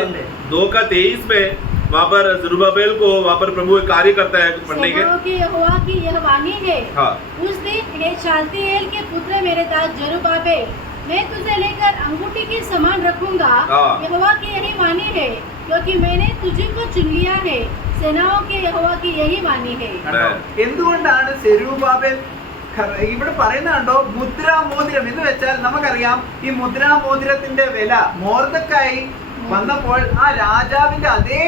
2:23 में वहाँ पर जरुब्बाबेल को वहाँ पर प्रभु एक कार्य करता है पढ़ने के. सेनाओं के यहोवा की यह वाणी है. हाँ. उस दिन हे शालतिएल के पुत्र मेरे दास जरुब्बाबेल मैं तुझे लेकर अंगूठी के समान रखूंगा. हाँ. यहोवा की यही वाणी है क्योंकि मैंने तुझे को चुन लिया है. सेनाओं के यहोवा की यही वाणी है. എന്തുകൊണ്ടാണ് സെരുബ്ബാബേൽ ഇവിടെ പറയുന്ന കണ്ടോ മുദ്രാമോതിരം എന്ന് വെച്ചാൽ നമുക്കറിയാം ഈ മുദ്രാമോതിരത്തിന്റെ വില മോർദെഖായി വന്നപ്പോൾ ആ രാജാവിന്റെ അതേ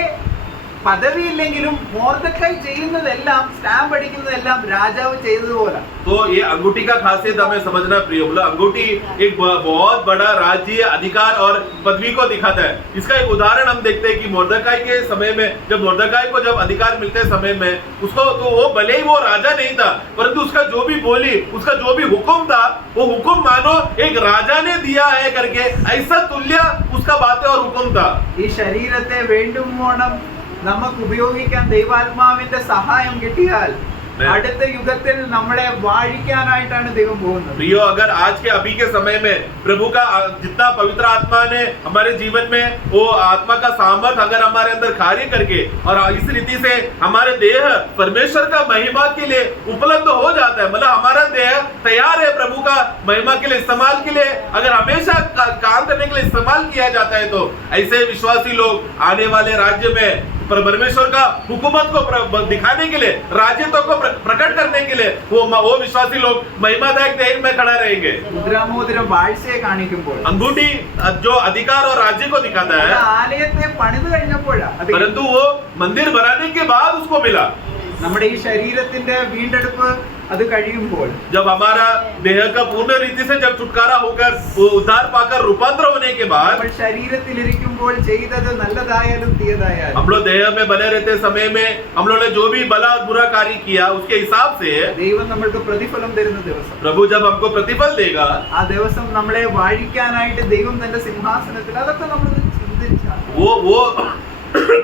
പദവിയില്ലെങ്കിലും മോർദെഖായി ചെയ്യുന്നതെല്ലാം, സ്റ്റാമ്പ് അടിക്കുന്നതെല്ലാം രാജാവ് ചെയ്തതുപോലെ. तो ये अंगूठी का खासियत हमें समझना प्रिय, मतलब अंगूठी एक बहुत बड़ा राज्य अधिकार और पदवी को दिखाता है. इसका एक उदाहरण हम देखते हैं कि मोर्दकाई के समय में, जब मोर्दकाई को जब अधिकार मिलते समय में उसको, तो वो भले ही वो राजा नहीं था, परंतु उसका जो भी बोली, उसका जो भी हुक्म था, वो हुक्म मानो एक राजा ने दिया है करके ऐसा तुल्य उसका बातें और हुक्म था. ഈ ശരീരത്തെ വേണ്ടുവോണം നമുക്ക് ഉപയോഗിക്കാൻ ദൈവാത്മാവിന്റെ സഹായം കിട്ടിയാൽ അടുത്ത യുഗത്തിൽ നമ്മളെ വാഴിക്കാനായിട്ടാണ് ദൈവം പോകുന്നത്. प्रियो, अगर आज के अभी के समय में प्रभु का जितना पवित्र आत्मा ने हमारे जीवन में वो आत्मा का सामर्थ अगर हमारे अंदर कार्य करके और इस रीति से हमारे देह परमेश्वर का महिमा के लिए उपलब्ध हो जाता है, मतलब हमारा देह तैयार है प्रभु का महिमा के लिए इस्तेमाल के लिए, अगर हमेशा काम करने के लिए इस्तेमाल किया जाता है, तो ऐसे विश्वासी लोग आने वाले राज्य में परमेश्वर का हुकूमत को दिखाने के लिए, राज्यत्व को प्रकट करने के लिए वो विश्वासी लोग महिमादायक देह में खड़ा रहेंगे. മുദ്രാമോതിരം വാഴ്ചയെ കാണിക്കുമ്പോൾ अंगूठी जो अधिकार और राज्य को दिखाता है, ആലയത്തെ പണിത് കഴിഞ്ഞപ്പോഴാണ്, परंतु वो मंदिर बनाने के बाद उसको मिला. നമ്മുടെ ഈ ശരീരത്തിന്റെ വീണ്ടെടുപ്പ് അത് കഴിയുമ്പോൾ, जब हमारा देह का पूर्ण रीति से जब छुटकारा होकर वो उद्धार पाकर रूपांतर होने के बाद, നമ്മൾ ശരീരത്തിലിരിക്കുമ്പോൾ ചെയ്തത് നല്ലതായാലും തീയതായാലും हम लोग देह में बने रहते समय में हम लोग ने जो भी भला और बुरा कार्य किया उसके हिसाब से ദൈവം നമ്മൾക്ക് പ്രതിഫലം തരുന്ന ദിവസം, प्रभु जब हमको प्रतिफल देगा, ആ ദിവസം നമ്മളെ വാഴിക്കാനായിട്ട് ദൈവം തന്റെ സിംഹാസനത്തിൽ, അതൊക്കെ നമ്മൾ ചിന്തിച്ചാൽ वो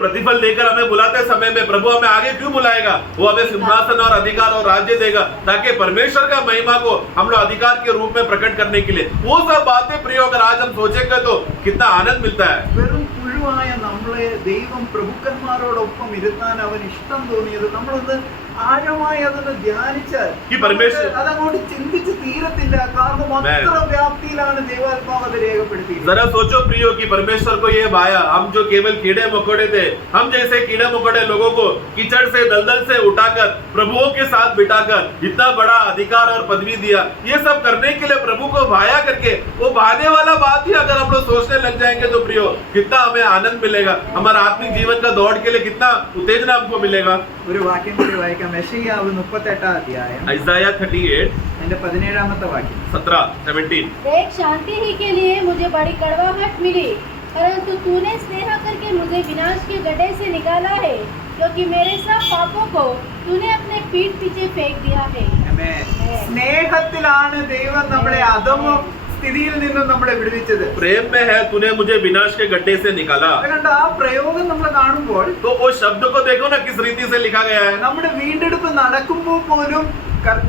प्रतिफल देकर हमें बुलाते समय में प्रभु हमें आगे क्यों बुलाएगा? वो हमें सिंहासन और अधिकार और राज्य देगा ताकि परमेश्वर का महिमा को हम लोग अधिकार के रूप में प्रकट करने के लिए. वो सब बातें प्रिय अगर आज हम सोचेंगे तो कितना आनंद मिलता है. വെറും പുഴുവായ നമ്മളെ ദൈവം പ്രഭുക്കന്മാരോടൊപ്പം ഇരുത്താൻ അവൻ ഇഷ്ടം തോന്നിയത് നമ്മളൊന്ന് ആഴമായി അതൊന്ന് ധ്യാനിച്ചാൽ ഈ പരമേശ്വരൻ അതങ്ങോട്ട് ചിന്തിച്ച് തീരത്തില്ല. കാരണം അത്ര വ്യാപ്തിയിലാണ് ദൈവാത്മാവ് അത് രേഖപ്പെടുത്തിയത്. जरा सोचो प्रियो कि परमेश्वर को ये भाया, हम जो केवल कीड़े मकोड़े थे, हम जैसे कीड़े मकोड़े लोगों को कीचड़ से दलदल से उठाकर प्रभुओं के साथ बिठाकर इतना बड़ा अधिकार और पदवी दिया. ये सब करने के लिए प्रभु को भाया करके वो भाने वाला बात ही अगर हम लोग सोचने लग जाएंगे तो प्रियो कितना हमें आनंद मिलेगा, हमारा आत्मिक जीवन का दौड़ के लिए कितना उत्तेजना हमको मिलेगा. ഒരു വാക്യം കൂടി വായിക്കാം. യെശയ്യാവ് 38 അധ്യായം ഐസായ 38 അതിന്റെ 17ാമത്തെ വാക്യം. 17 देख, शांति ही के लिए मुझे बड़ी कड़वाहट मिली, परंतु तूने स्नेह करके मुझे विनाश के गड्ढे से निकाला है, क्योंकि मेरे सब पापों को तूने अपने पीठ पीछे फेंक दिया है. ആമേൻ. സ്നേഹത്തിലാണ് ദൈവം നമ്മളെ അധമ സ്ഥിതിയിൽ നിന്നും നമ്മളെ വിടുവിച്ചത്. प्रेम में है तूने मुझे विनाश के गड्ढे से निकाला. അതുകൊണ്ട് ആ പ്രയോഗം നമ്മൾ കാണുമ്പോൾ तो वो शब्द को देखो ना किस रीति से लिखा गया है. നമ്മുടെ വീണ്ടെടുപ്പ് നടക്കുമ്പോൾ പോലും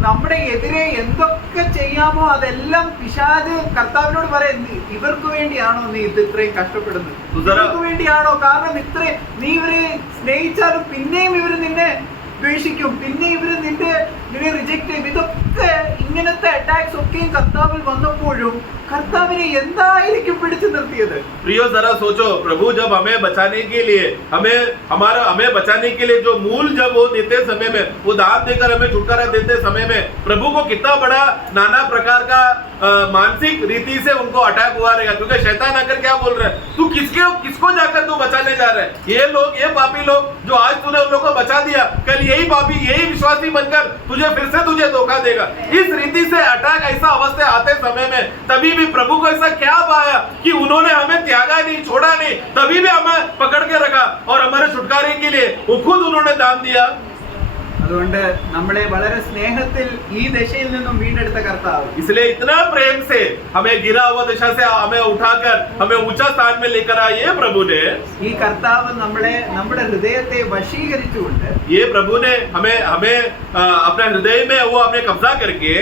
നമ്മുടെ എതിരെ എന്തൊക്കെ ചെയ്യാമോ അതെല്ലാം പിശാച് കർത്താവിനോട് പറയാം, ഇവർക്ക് വേണ്ടിയാണോ നീ ഇത് ഇത്രയും കഷ്ടപ്പെടുന്നത്? ഇവർക്ക് വേണ്ടിയാണോ? കാരണം നീ ഇവരെ സ്നേഹിച്ചാലും പിന്നെയും ഇവര് നിന്നെ ദ്വേഷിക്കും, പിന്നെ ഇവര് നിന്നെ റിജക്ട് ചെയ്യും. ഇതൊക്കെ ഇങ്ങനത്തെ അറ്റാക്സ് ഒക്കെയും കർത്താവിൽ വന്നപ്പോഴും कर्ताविने എന്തായിരിക്കും പിടിച്ചു നിർത്തിയത്? प्रियो जरा सोचो, प्रभु जब हमें बचाने के लिए हमें बचाने के लिए जो मूल जब वो देते समय में, वो दान देकर हमें छुटकारा देते समय में प्रभु को कितना बड़ा नाना प्रकार का मानसिक रीति से उनको अटैक हुआ रहेगा. क्योंकि शैतान आकर क्या बोल रहा है, तू किसको जाकर तू बचाने जा रहा है? ये लोग, ये पापी लोग जो आज तूने उन लोग को बचा दिया, कल यही पापी यही विश्वासी बनकर तुझे धोखा देगा. इस रीति से अटैक ऐसा अवस्था आते समय में तभी भी प्रभु को ऐसा क्या पाया कि उन्होंने हमें त्यागा नहीं, छोड़ा नहीं, तभी भी हमें पकड़ के रखा और हमारे छुटकारे के लिए वो खुद उन्होंने दान दिया. അതുകൊണ്ട് നമ്മളെ വളരെ സ്നേഹത്തിൽ ഈ ദശയിൽ നിന്നും വീണ്ടെടുത്ത കർത്താവ്, इसलिए इतना प्रेम से हमें गिरा हुआ दशा से हमें उठाकर हमें ऊंचा स्थान में लेकर आए ये प्रभु ने. ഈ കർത്താവ് നമ്മുടെ ഹൃദയത്തെ വശീകരിച്ചുകൊണ്ട്, ये प्रभु ने हमें अपने हृदय में वो हमें कब्जा करके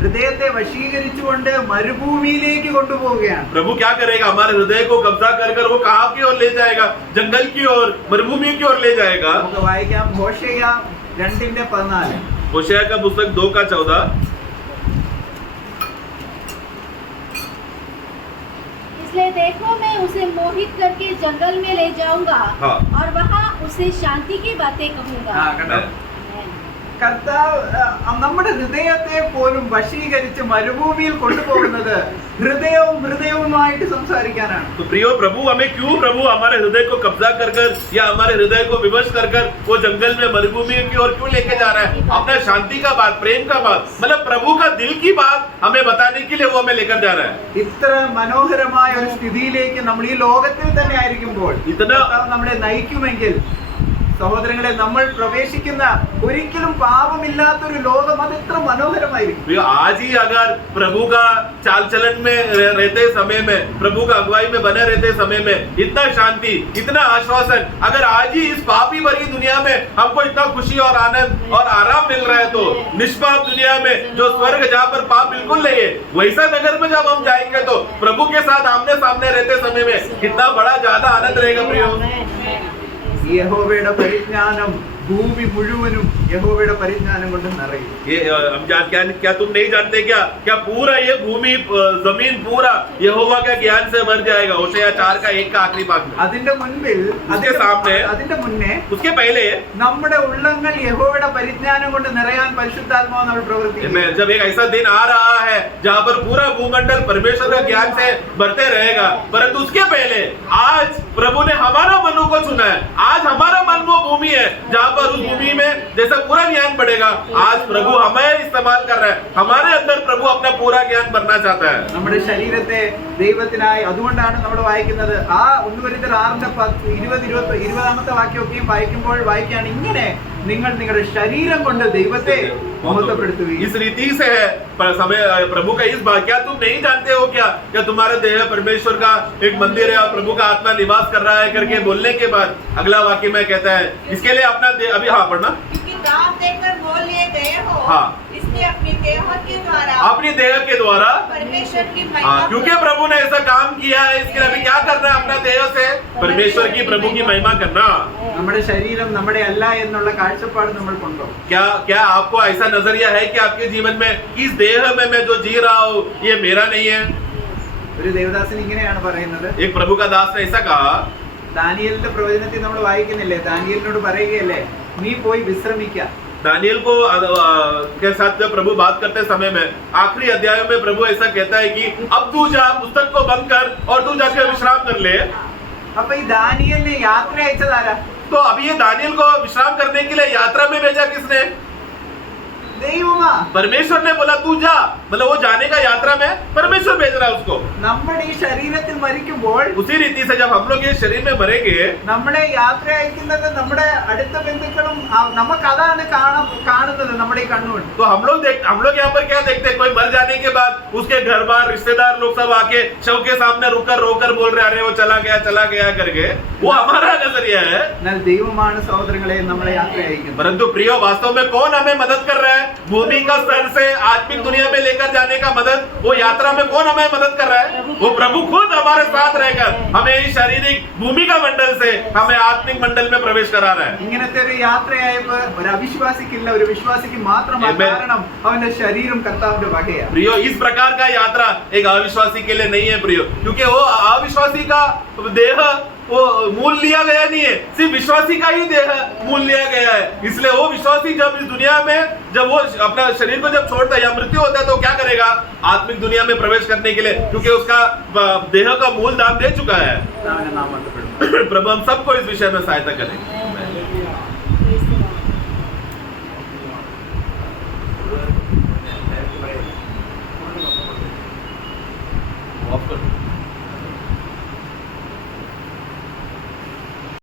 ഹൃദയത്തെ വശീകരിച്ചുകൊണ്ട് മരുഭൂമിയിലേക്ക് കൊണ്ടുപോവുകയാണ്. प्रभु क्या करेगा? हमारे हृदय को कब्जा कर वो कहाँ की ओर ले जाएगा? जंगल की ओर, मरुभूमि की ओर ले जाएगा. നമുക്ക് വായിക്കാം ഹോശേയ 2:14. होशेया का पुस्तक 2:14. इसलिए देखो, मैं उसे मोहित करके जंगल में ले जाऊंगा हाँ. और वहाँ उसे शांति की बातें कहूंगा. കണ്ടോ? കർത്താവ് നമ്മുടെ ഹൃദയത്തെ പോലും വശീകരിച്ച് മരുഭൂമിയിൽ കൊണ്ടുപോകുന്നത് ഹൃദയവുമായിട്ട് സംസാരിക്കാനാണ്. तो प्रियो, प्रभु हमें क्यों प्रभु हमारे हृदय को कब्जा कर या हमारे हृदय को विवश कर वो जंगल में मरुभूमि की ओर क्यों लेके जा रहा है? अपना शांति का बात, प्रेम का बात, मतलब प्रभु का दिल की बात हमें बताने के लिए वो हमें लेकर जा रहा है. ഇത്ര മനോഹരമായ ഒരു സ്ഥിതിയിലേക്ക് നമ്മൾ ഈ ലോകത്തിൽ തന്നെ ആയിരിക്കുമ്പോൾ കർത്താവ് നമ്മളെ നയിക്കുമെങ്കിൽ സഹോദരങ്ങളെ, നമ്മൾ പ്രവേശിക്കുന്ന ഒരിക്കലും പാപമില്ലാത്തൊരു ലോകം അത് എത്ര മനോഹരമായിരിക്കും. आज ही अगर प्रभु का चाल चलन में रहते समय में, प्रभु का अगुवाई में बने रहते समय में इतना शांति, इतना आश्वासन, अगर आज ही इस पापी भरी दुनिया में हमको इतना खुशी और आनंद और आराम मिल रहा है, तो निष्पाप दुनिया में जो स्वर्ग जहाँ पर पाप बिल्कुल नहीं है, वैसा नगर में जब हम जाएंगे तो प्रभु के साथ आमने सामने रहते समय में कितना बड़ा ज्यादा आनंद रहेगा. प्रियो, യഹോവയുടെ പരിജ്ഞാനം ഭൂമി മുഴുവനും യഹോവയുടെ പരിജ്ഞാനം കൊണ്ട് നിറയും. ये हम क्या तुम नहीं जानते क्या पूरा ये भूमि जमीन पूरा यहोवा के ज्ञान से भर जाएगा. होशेया 4 का 1 का आखिरी भाग में. അതിന്റെ മുൻപിൽ അതിന്റെ മുന്നേ उसके पहले നമ്മുടെ ഉള്ളങ്ങൾ യഹോവയുടെ പരിജ്ഞാനം കൊണ്ട് നിറയാൻ പരിശുദ്ധാത്മാവ് നമ്മൾ പ്രവർത്തിക്കും. जब एक ऐसा दिन आ रहा है जहाँ पर पूरा भूमंडल परमेश्वर के ज्ञान से भरते रहेगा, परंतु उसके पहले आज प्रभु ने हमारा मनु को चुना है. आज हमारा मन वो भूमि है जहाँ पर उस भूमि में जैसा पूरा ज्ञान बढ़ेगा, आज प्रभु हमें इस्तेमाल कर रहा है. हमारे अंदर प्रभु अपना पूरा ज्ञान भरना चाहता है. നമ്മുടെ ശരീരത്തെ ദൈവത്തിനായി, അതുകൊണ്ടാണ് നമ്മൾ വായിക്കുന്നത് ആ 1 കൊരിന്ത്യർ 6:20-20 വാക്യമൊക്കെയും വായിക്കുകയാണ് ഇങ്ങനെ, നിങ്ങൾ നിങ്ങളുടെ ശരീരം കൊണ്ട് ദൈവത്തെ മഹത്വപ്പെടുത്തുകയും. इस रीति से है समय प्रभु का इस बात. क्या तुम नहीं जानते हो क्या तुम्हारा देह परमेश्वर का एक मंदिर है और प्रभु का आत्मा निवास कर रहा है करके बोलने के बाद अगला वाक्य में कहता है इसके लिए अपना देह, अभी हाँ पढ़ना, क्योंकि दाम देकर मोल लिए गए हो. हाँ, इसलिए अपनी देह के द्वारा परमेश्वर की महिमा. क्योंकि प्रभु ने ऐसा काम किया है, इसके लिए अभी क्या करना है? अपना देह से परमेश्वर की, प्रभु की महिमा करना. നമ്മുടെ ശരീരം നമ്മുടെ അല്ല എന്നുള്ള കാഴ്ചപ്പാട് നമ്മൾ കൊണ്ടുപോകും. क्या आपको ऐसा नजरिया है कि आपके जीवन में इस देह में मैं जो जी रहा हूँ ये मेरा नहीं है? ഒരു ദേവദാസൻ ഇങ്ങനെയാണ് പറയുന്നത്. एक प्रभु का दास ने ऐसा कहा. ദാനിയേലിന്റെ പ്രവചനത്തിൽ നമ്മൾ വായിക്കുന്നില്ലേ, ദാനിയേലിനോട് പറയുകയല്ലേ, നീ പോയി വിശ്രമിക്കുക. दानियल को के साथ जब प्रभु बात करते समय में आखिरी अध्यायों में प्रभु ऐसा कहता है कि अब तू जा, पुस्तक को बंद कर और तू जाकर विश्राम कर ले. അപ്പൊ ഈ ദാനിയേലിനെ യാത്ര അയച്ചതാരാ? तो अभी ये दानियल को विश्राम करने के लिए यात्रा में भेजा किसने? ദൈവമാ. परमेश्वर ने बोला तू जा, मतलब वो जाने का यात्रा में परमेश्वर भेज रहा है उसको. നമ്മുടെ ഈ ശരീരത്തിൽ മരിക്കുമ്പോൾ उसी रीति से जब हम लोग ये शरीर में मरेंगे, നമ്മളെ യാത്ര അയക്കുന്നത് നമ്മുടെ അടുത്ത ബന്ധുക്കളും നമുക്ക് അതാണ് കാണുന്നത് നമ്മുടെ ഈ കണ്ണുകൊണ്ട്. तो हम लोग यहाँ पर क्या देखते हैं? कोई मर जाने के बाद उसके घर बार रिश्तेदार लोग सब आके शव के सामने रुककर रोकर बोल रहे अरे वो चला गया करके, वो हमारा नजरिया है. എന്നാൽ ദൈവമാണ് സഹോദരങ്ങളെ നമ്മളെ യാത്ര അയക്കുന്നത്. परंतु प्रियो, वास्तव में कौन हमें मदद कर रहा है? भूमि का स्तर से आत्मिक दुनिया में लेकर जाने का मदद, वो यात्रा में कौन हमें मदद कर रहा है? वो प्रभु खुद हमारे साथ रहकर हमें इस शारीरिक भूमि का मंडल से हमें आत्मिक मंडल में प्रवेश करा रहा है. ഇങ്ങനത്തെ ഒരു യാത്രയായപ്പോ ഒരു അവിശ്വാസിക്കില്ല, ഒരു വിശ്വാസിക്ക് മാത്രമാണ്. കാരണം അവന്റെ ശരീരം കർത്താവിന്റെ വകയാണ്. प्रियो, इस प्रकार का यात्रा एक अविश्वासी के लिए नहीं है प्रियो, क्योंकि वो अविश्वासी का देह वो मूल लिया गया नहीं है, सिर्फ विश्वासी का ही देह मूल लिया गया है. इसलिए वो विश्वासी जब इस दुनिया में जब वो अपना शरीर को जब छोड़ता है या मृत्यु होता है तो क्या करेगा? आत्मिक दुनिया में प्रवेश करने के लिए, क्योंकि उसका देह का मूल दान दे चुका है. प्रभु हम सबको इस विषय में सहायता करें.